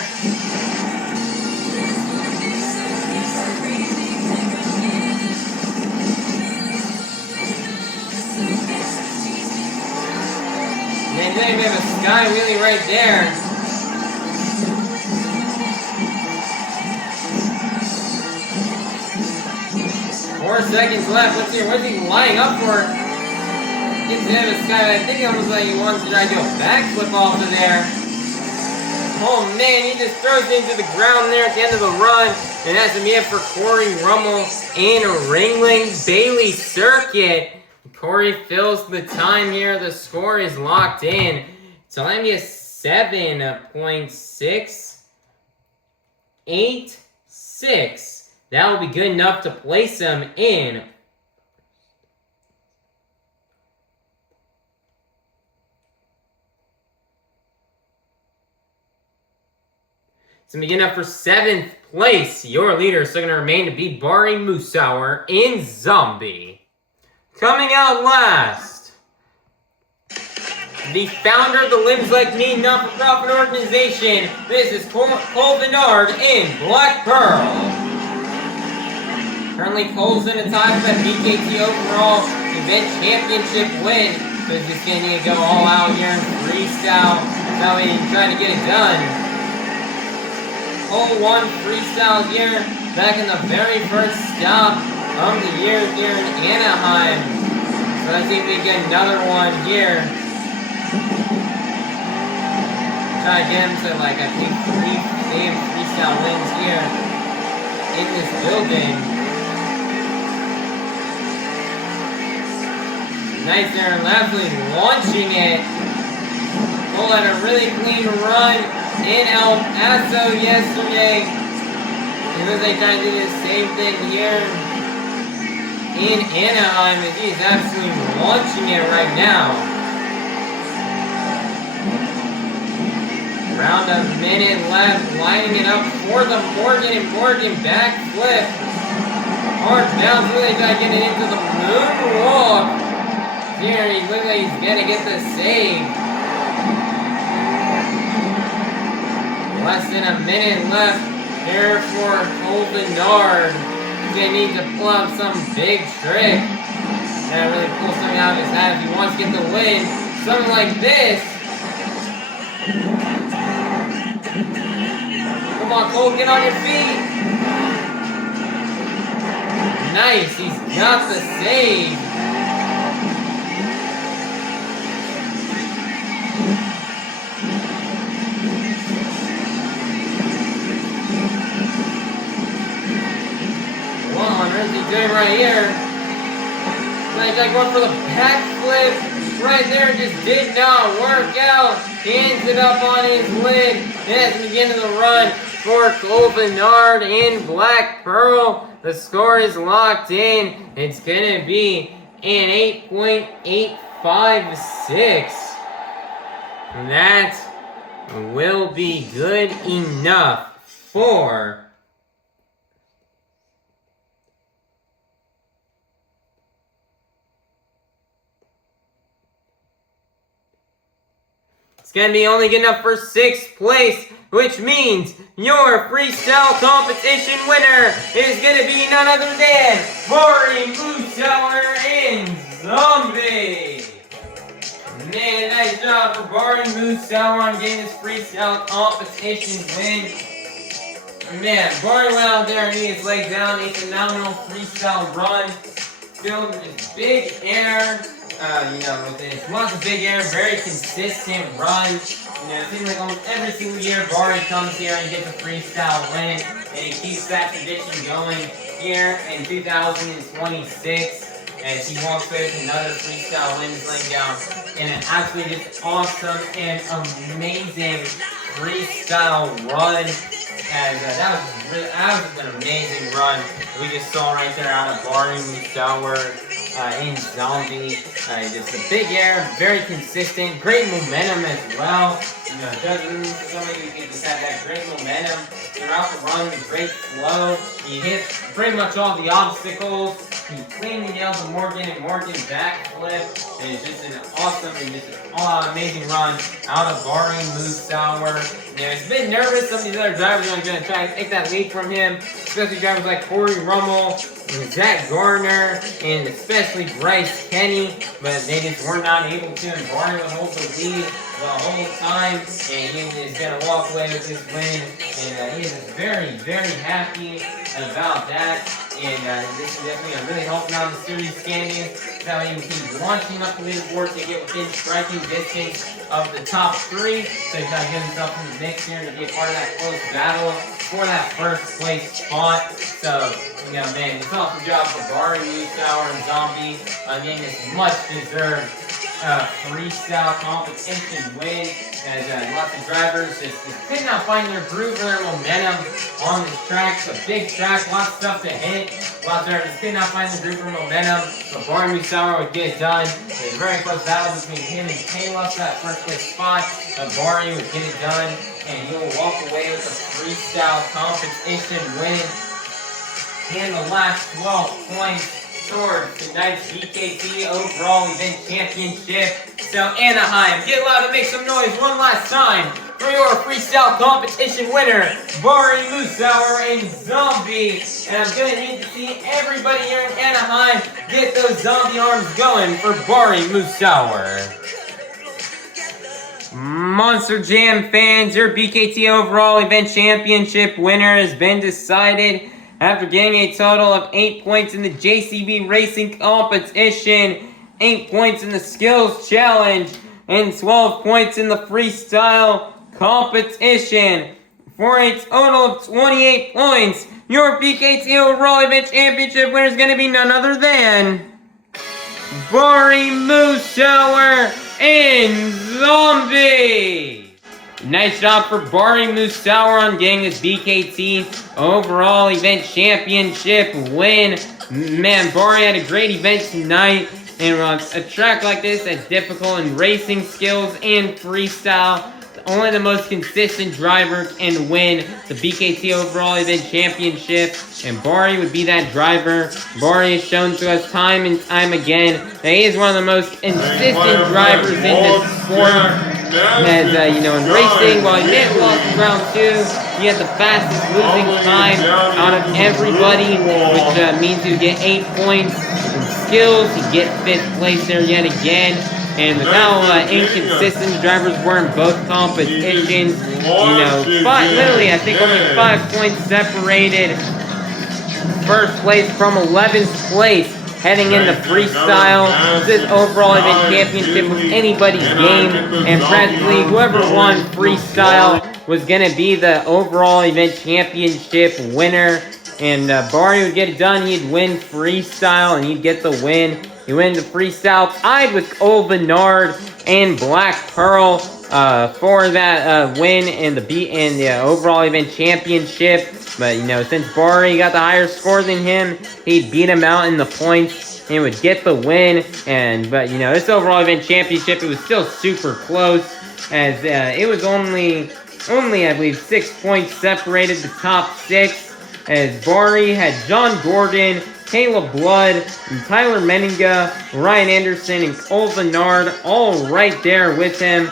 And then we have a sky wheelie right there. 4 seconds left. Let's see, what's he lining up for? Gets to the sky. I think it was like he wants to try to do a backflip off of there. Oh man, he just throws it into the ground there at the end of the run. And that's going to be it for Cory, Rummell, and Ringling Bailey Circuit. Cory fills the time here. The score is locked in. Time is 7.686. That will be good enough to place him in to begin up for 7th place. Your leader is still going to remain to be Bari Musawwir in Zombie. Coming out last, the founder of the Limbs Like Me not-for-profit organization. This is Cole Venard in Black Pearl. Currently, Cole's in a tie for that BKT overall event championship win. So he's just going to need to go all out here in freestyle. That's how he's trying to get it done. Cole won freestyle here back in the very first stop of the year here in Anaheim. So let's see if we get another one here. Try to get him to like I think 3 freestyle wins here in this building. Nice there, Lashley launching it. Cole had a really clean run in El Paso yesterday. It looks like trying to do the same thing here in Anaheim, and he's absolutely launching it right now. Around a minute left, lining it up for the Morgan and Morgan backflip. Hard bounce, really trying to get it into the moonwalk. Here, he looks like he's gonna get the save. Less than a minute left here for Cole Venard. He's gonna need to pull out some big trick. And really pull something out of his hat if he wants to get the win. Something like this. Come on, Cole, get on your feet. Nice, he's got the save. He's doing right here. Like going for the backflip right there, just did not work out. He ends it up on his lid. And that's the beginning of the run for Cole Venard in Black Pearl. The score is locked in. It's gonna be an 8.856. That will be good enough for it's going to be only good enough for 6th place, which means your freestyle competition winner is going to be none other than Bari Musawwir in Zombie. Man, nice job for Bari Musawwir on getting this freestyle competition win. Man, Bari went out there and he just laid down a phenomenal freestyle run filled with this big air. With this lots of big air, very consistent run. It seems like almost every single year Bari comes here and gets a freestyle win, and he keeps that tradition going here in 2026 as he walks away with another freestyle win, laying down in an absolutely just awesome and amazing freestyle run. And that was an amazing run we just saw right there out of Bari Musawwir in Zombie. Just a big air, very consistent, great momentum as well. Doesn't somebody who just have that great momentum throughout the run, great flow. He hit pretty much all the obstacles. He cleanly nailed the Morgan and Morgan backflip. And it's just an awesome and just an amazing run out of Bari Musawwir. It's a bit nervous. Some of these other drivers are going to try to take that lead from him, especially drivers like Cory, Rummell, and Zack, Garner, and especially Bryce, Kenny, but they just were not able to, and Bari would hold the lead the whole time, and he is going to walk away with this win, and he is very, very happy about that. And this is definitely going to really help him out in the series standings. That way he can keep launching up the leaderboard to get within striking distance of the top 3. So he's got to get himself in the mix here to be a part of that close battle for that first place spot. So, you know, man, it's awesome job for Bari, Musawwir, and Zombie getting this much deserved freestyle competition win, as lots of drivers just could not find their groove or their momentum on this track. It's a big track, lots of stuff to hit. Lots of drivers could not find the groove or momentum, but Bari Musawwir would get it done. It was a very close battle between him and Kayla for that first place spot, but Bari would get it done, and he will walk away with a freestyle competition win in the last 12 points towards tonight's BKT overall event championship. So Anaheim, get loud and make some noise one last time for your freestyle competition winner, Bari Musawwir and Zombie. And I'm gonna need to see everybody here in Anaheim get those zombie arms going for Bari Musawwir. Monster Jam fans, your BKT overall event championship winner has been decided after getting a total of 8 points in the JCB Racing Competition, 8 points in the Skills Challenge, and 12 points in the Freestyle Competition. For a total of 28 points, your BKT overall event championship winner is going to be none other than Bari Musawwir and Zombie. Nice job for Bari Musawwir on getting this BKT overall event championship win. Man, Bari had a great event tonight. And a track like this that's difficult in racing skills and freestyle, only the most consistent driver can win the BKT overall event championship, and Bari would be that driver. Bari has shown to us time and time again that he is one of the most consistent drivers in this sport. As, you know, in racing, while he may have lost in round 2, he had the fastest losing time out of everybody, which means he'd get 8 points. In skills, he'd get 5th place there yet again. And with how inconsistent the drivers were in both competitions, you know, literally, I think only 5 points separated first place from 11th place. Heading into freestyle, this overall event championship was anybody's game, and practically whoever won freestyle was going to be the overall event championship winner. And Bari would get it done, he'd win freestyle, and he'd get the win. He went into freestyle, tied with Venard and Black Pearl for that win in the overall event championship. But, you know, since Bari got the higher score than him, he'd beat him out in the points and would get the win. But, you know, this overall event championship, it was still super close, as it was only, I believe, 6 points separated the top 6, as Bari had John Gordon, Kayla Blood, Tyler Menninga, Ryan Anderson, and Cole Venard all right there with him,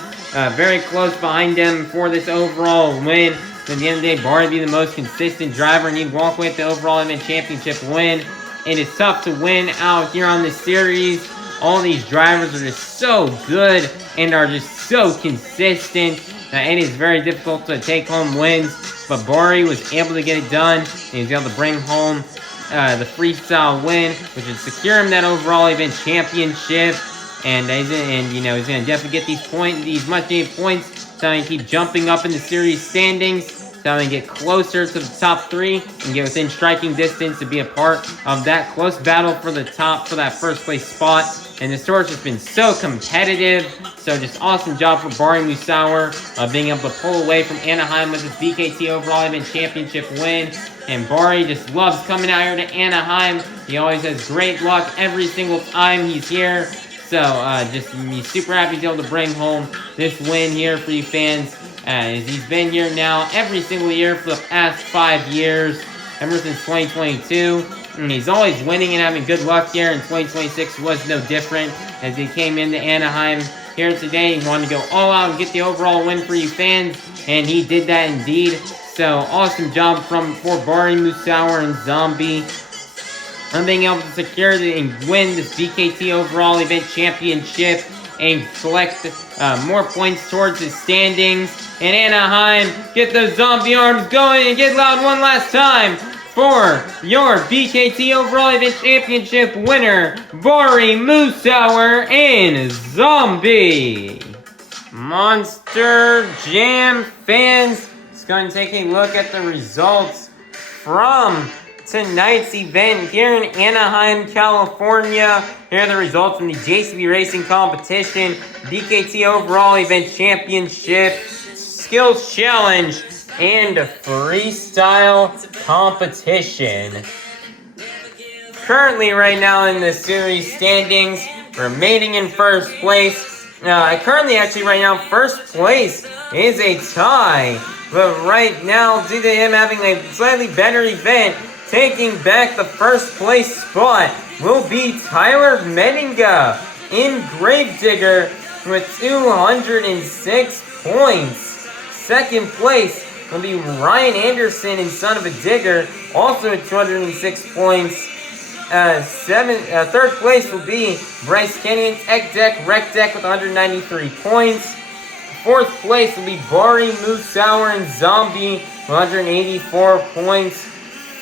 very close behind him for this overall win. At the end of the day, Bari would be the most consistent driver, and he'd walk away with the overall event championship win. And it's tough to win out here on this series. All these drivers are just so good and are just so consistent. It is very difficult to take home wins, but Bari was able to get it done, and he was able to bring home the freestyle win, which would secure him that overall event championship. And you know, he's gonna definitely get these much-needed points, so he can keep jumping up in the series standings, so he can get closer to the top 3 and get within striking distance to be a part of that close battle for that first place spot. And this tour has just been so competitive. So just awesome job for Bari Musawwir being able to pull away from Anaheim with his BKT overall event championship win. And Bari just loves coming out here to Anaheim. He always has great luck every single time he's here. So just he's super happy to be able to bring home this win here for you fans. As he's been here now every single year for the past 5 years, ever since 2022. And he's always winning and having good luck here, and 2026 was no different, as he came into Anaheim here today. He wanted to go all out and get the overall win for you fans, and he did that indeed. So awesome job for Bari Musawwir and Zombie on being able to secure and win this BKT overall event championship and collect more points towards his standings. And Anaheim, get those zombie arms going and get loud one last time for your BKT overall event championship winner, Bari, Musawwir, and Zombie. Monster Jam fans, just going to take a look at the results from tonight's event here in Anaheim, California. Here are the results from the JCB Racing Competition, BKT Overall Event Championship, Skills Challenge, and Freestyle Competition. Currently right now in the series standings, remaining in first place. First place is a tie. But right now, due to him having a slightly better event, taking back the first place spot will be Tyler Menninga in Gravedigger with 206 points. Second place will be Ryan Anderson in Son-uva Digger, also at 206 points. Third place will be Bryce Kenyon, Tech Deck, Rec Deck with 193 points. Fourth place will be Bari, Musawwir, and Zombie with 184 points.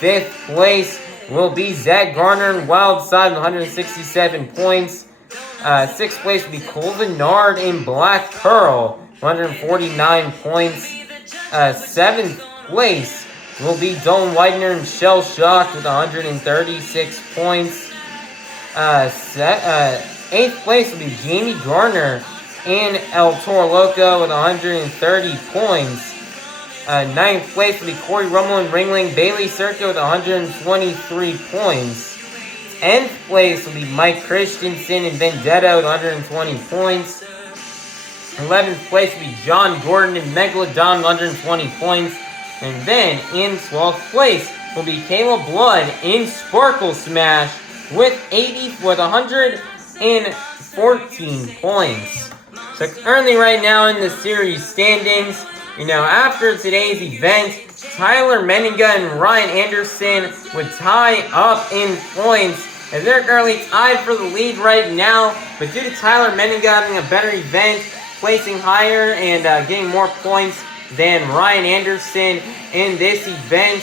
Fifth place will be Zack, Garner, and Wildside with 167 points. Sixth place will be Venard in Black Pearl, 149 points. Seventh place will be Dalton, Widner, and Shell Shocked with 136 points. Eighth place will be Jamey, Garner, and Toro, Loco with 130 points. Ninth place will be Cory, Rummell, and Ringling Bailey Circuit with 123 points. 10th place will be Mike Christensen and Vendetta with 120 points. 11th place will be John Gordon and Megalodon with 120 points. And then in 12th place will be Kayla Blood in Sparkle Smash with 114 points. So currently right now in the series standings, after today's event, Tyler Menninga and Ryan Anderson would tie up in points, as they're currently tied for the lead right now. But due to Tyler Menninga having a better event, placing higher and getting more points than Ryan Anderson in this event,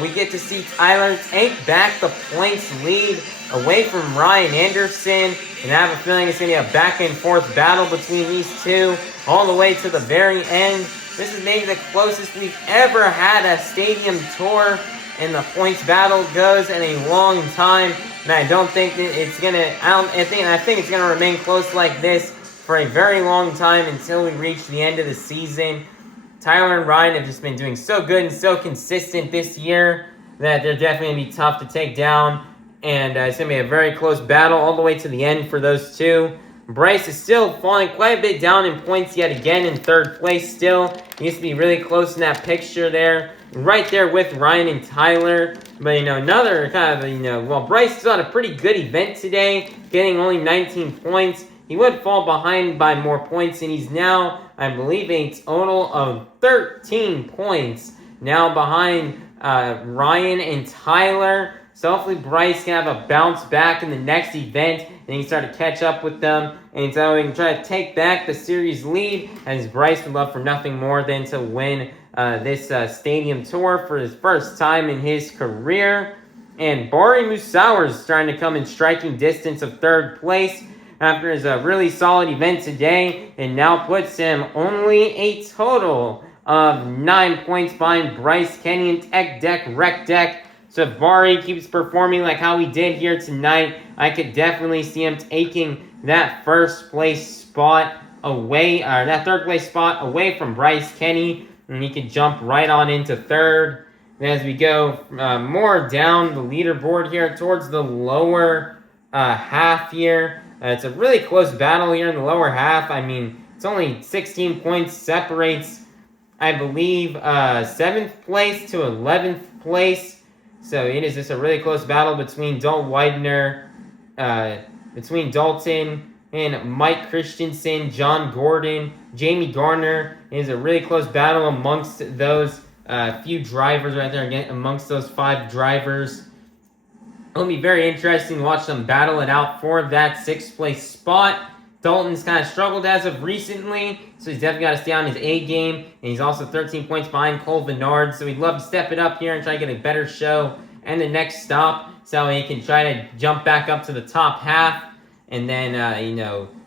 we get to see Tyler take back the points lead away from Ryan Anderson, and I have a feeling it's going to be a back and forth battle between these two all the way to the very end. This is maybe the closest we've ever had a stadium tour and the points battle goes in a long time, and I don't think that it's going to, I think it's going to remain close like this for a very long time until we reach the end of the season. Tyler and Ryan have just been doing so good and so consistent this year that they're definitely going to be tough to take down. And it's going to be a very close battle all the way to the end for those two. Bryce is still falling quite a bit down in points yet again in third place still. He used to be really close in that picture there. Right there with Ryan and Tyler. But, another kind of, Bryce still had a pretty good event today, getting only 19 points. He would fall behind by more points, and he's now, I believe, a total of 13 points. Now behind Ryan and Tyler. So hopefully Bryce can have a bounce back in the next event, and he can start to catch up with them, and so he can try to take back the series lead, as Bryce would love for nothing more than to win this stadium tour for his first time in his career. And Bari Musawwir is starting to come in striking distance of third place after his really solid event today, and now puts him only a total of 9 points behind Bryce, Kenyon, Tech Deck, Rec Deck. So if Bari keeps performing like how he did here tonight, I could definitely see him taking that first place spot away, or that third place spot away from Bryce Kenny, and he could jump right on into third. And as we go more down the leaderboard here towards the lower half here, it's a really close battle here in the lower half. I mean, it's only 16 points separates, I believe, 7th place to 11th place. So it is just a really close battle between Dalton Widner, between Dalton and Mike Christensen, John Gordon, Jamey, Garner. It is a really close battle amongst those few drivers right there, again, amongst those 5 drivers. It'll be very interesting to watch them battle it out for that 6th place spot. Dalton's kind of struggled as of recently, so he's definitely got to stay on his A game. And he's also 13 points behind Venard, so he'd love to step it up here and try to get a better show. And the next stop, so he can try to jump back up to the top half. And then,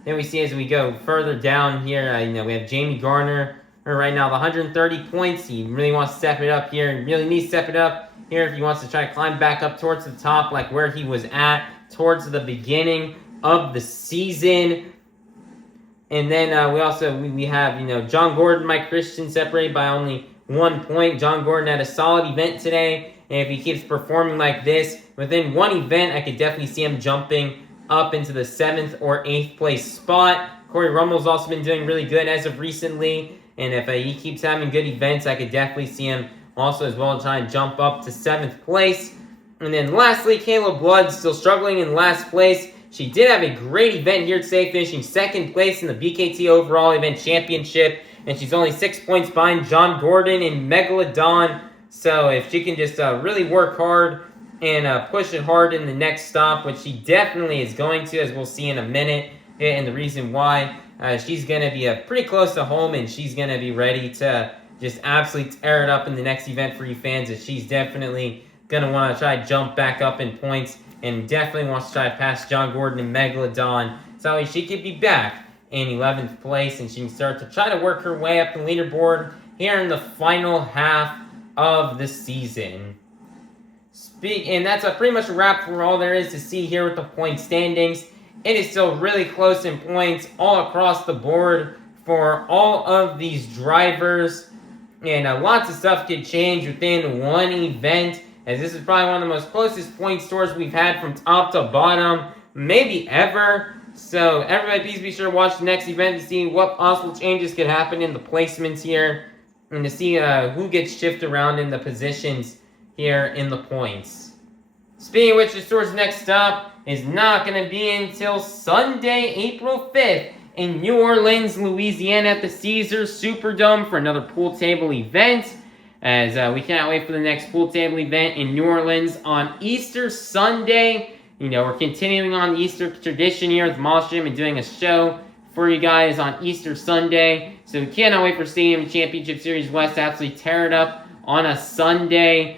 then we see as we go further down here, we have Jamey Garner right now, the 130 points. He really wants to step it up here. He really needs to step it up here if he wants to try to climb back up towards the top, like where he was at towards the beginning of the season. And then we have, John Gordon, Mike Christian separated by only 1 point. John Gordon had a solid event today. And if he keeps performing like this, within one event, I could definitely see him jumping up into the 7th or 8th place spot. Cory Rummell's also been doing really good as of recently. And if he keeps having good events, I could definitely see him also as well trying to jump up to 7th place. And then lastly, Kayla Blood still struggling in last place. She did have a great event here today, finishing 2nd place in the BKT Overall Event Championship. And she's only 6 points behind John Gordon and Megalodon. So if she can just really work hard and push it hard in the next stop, which she definitely is going to, as we'll see in a minute. And the reason why, she's going to be pretty close to home, and she's going to be ready to just absolutely tear it up in the next event for you fans, as she's definitely going to want to try to jump back up in points, and definitely wants to try to pass John Gordon and Megalodon. So she could be back in 11th place, and she can start to try to work her way up the leaderboard here in the final half of the season. And that's pretty much a wrap for all there is to see here with the point standings. It is still really close in points all across the board for all of these drivers. And lots of stuff could change within one event, as this is probably one of the most closest point scores we've had from top to bottom, maybe ever. So everybody, please be sure to watch the next event to see what possible changes could happen in the placements here, and to see who gets shifted around in the positions here in the points. Speaking of which, the store's next stop is not going to be until Sunday, April 5th in New Orleans, Louisiana at the Caesars Superdome for another pool table event. As we cannot wait for the next pool table event in New Orleans on Easter Sunday. We're continuing on the Easter tradition here with Moss Gym and doing a show for you guys on Easter Sunday. So we cannot wait for Stadium Championship Series West to absolutely tear it up on a Sunday,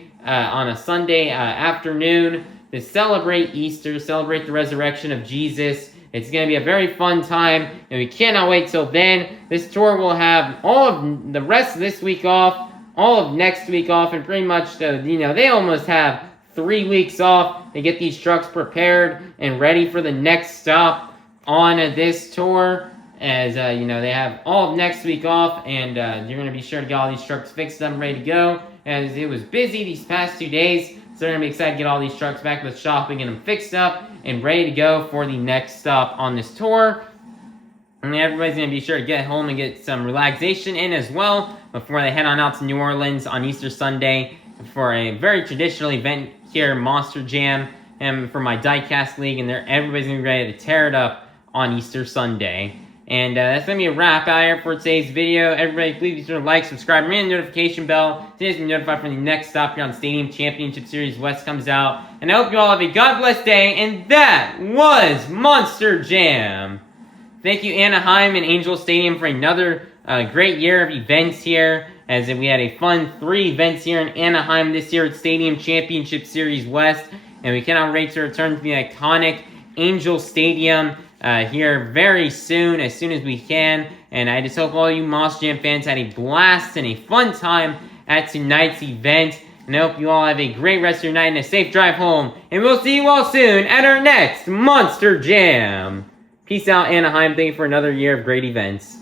afternoon to celebrate Easter, celebrate the resurrection of Jesus. It's going to be a very fun time, and we cannot wait till then. This tour will have all of the rest of this week off, all of next week off, and pretty much, they almost have 3 weeks off to get these trucks prepared and ready for the next stop on this tour. As, they have all of next week off, and you're going to be sure to get all these trucks fixed up and ready to go. As it was busy these past 2 days, so they're going to be excited to get all these trucks back to the shop and get them fixed up and ready to go for the next stop on this tour. And everybody's going to be sure to get home and get some relaxation in as well before they head on out to New Orleans on Easter Sunday for a very traditional event here, Monster Jam, and for my diecast league, and everybody's going to be ready to tear it up on Easter Sunday. And that's going to be a wrap out here for today's video. Everybody, please be sure to like, subscribe, and ring the notification bell to be notified when the next stop here on Stadium Championship Series West comes out. And I hope you all have a God bless day. And that was Monster Jam. Thank you, Anaheim and Angel Stadium, for another great year of events here. As we had a fun 3 events here in Anaheim this year at Stadium Championship Series West. And we cannot wait to return to the iconic Angel Stadium here very soon as we can. And I just hope all you Moss Jam fans had a blast and a fun time at tonight's event. And I hope you all have a great rest of your night and a safe drive home. And we'll see you all soon at our next Monster Jam. Peace out, Anaheim. Thank you for another year of great events.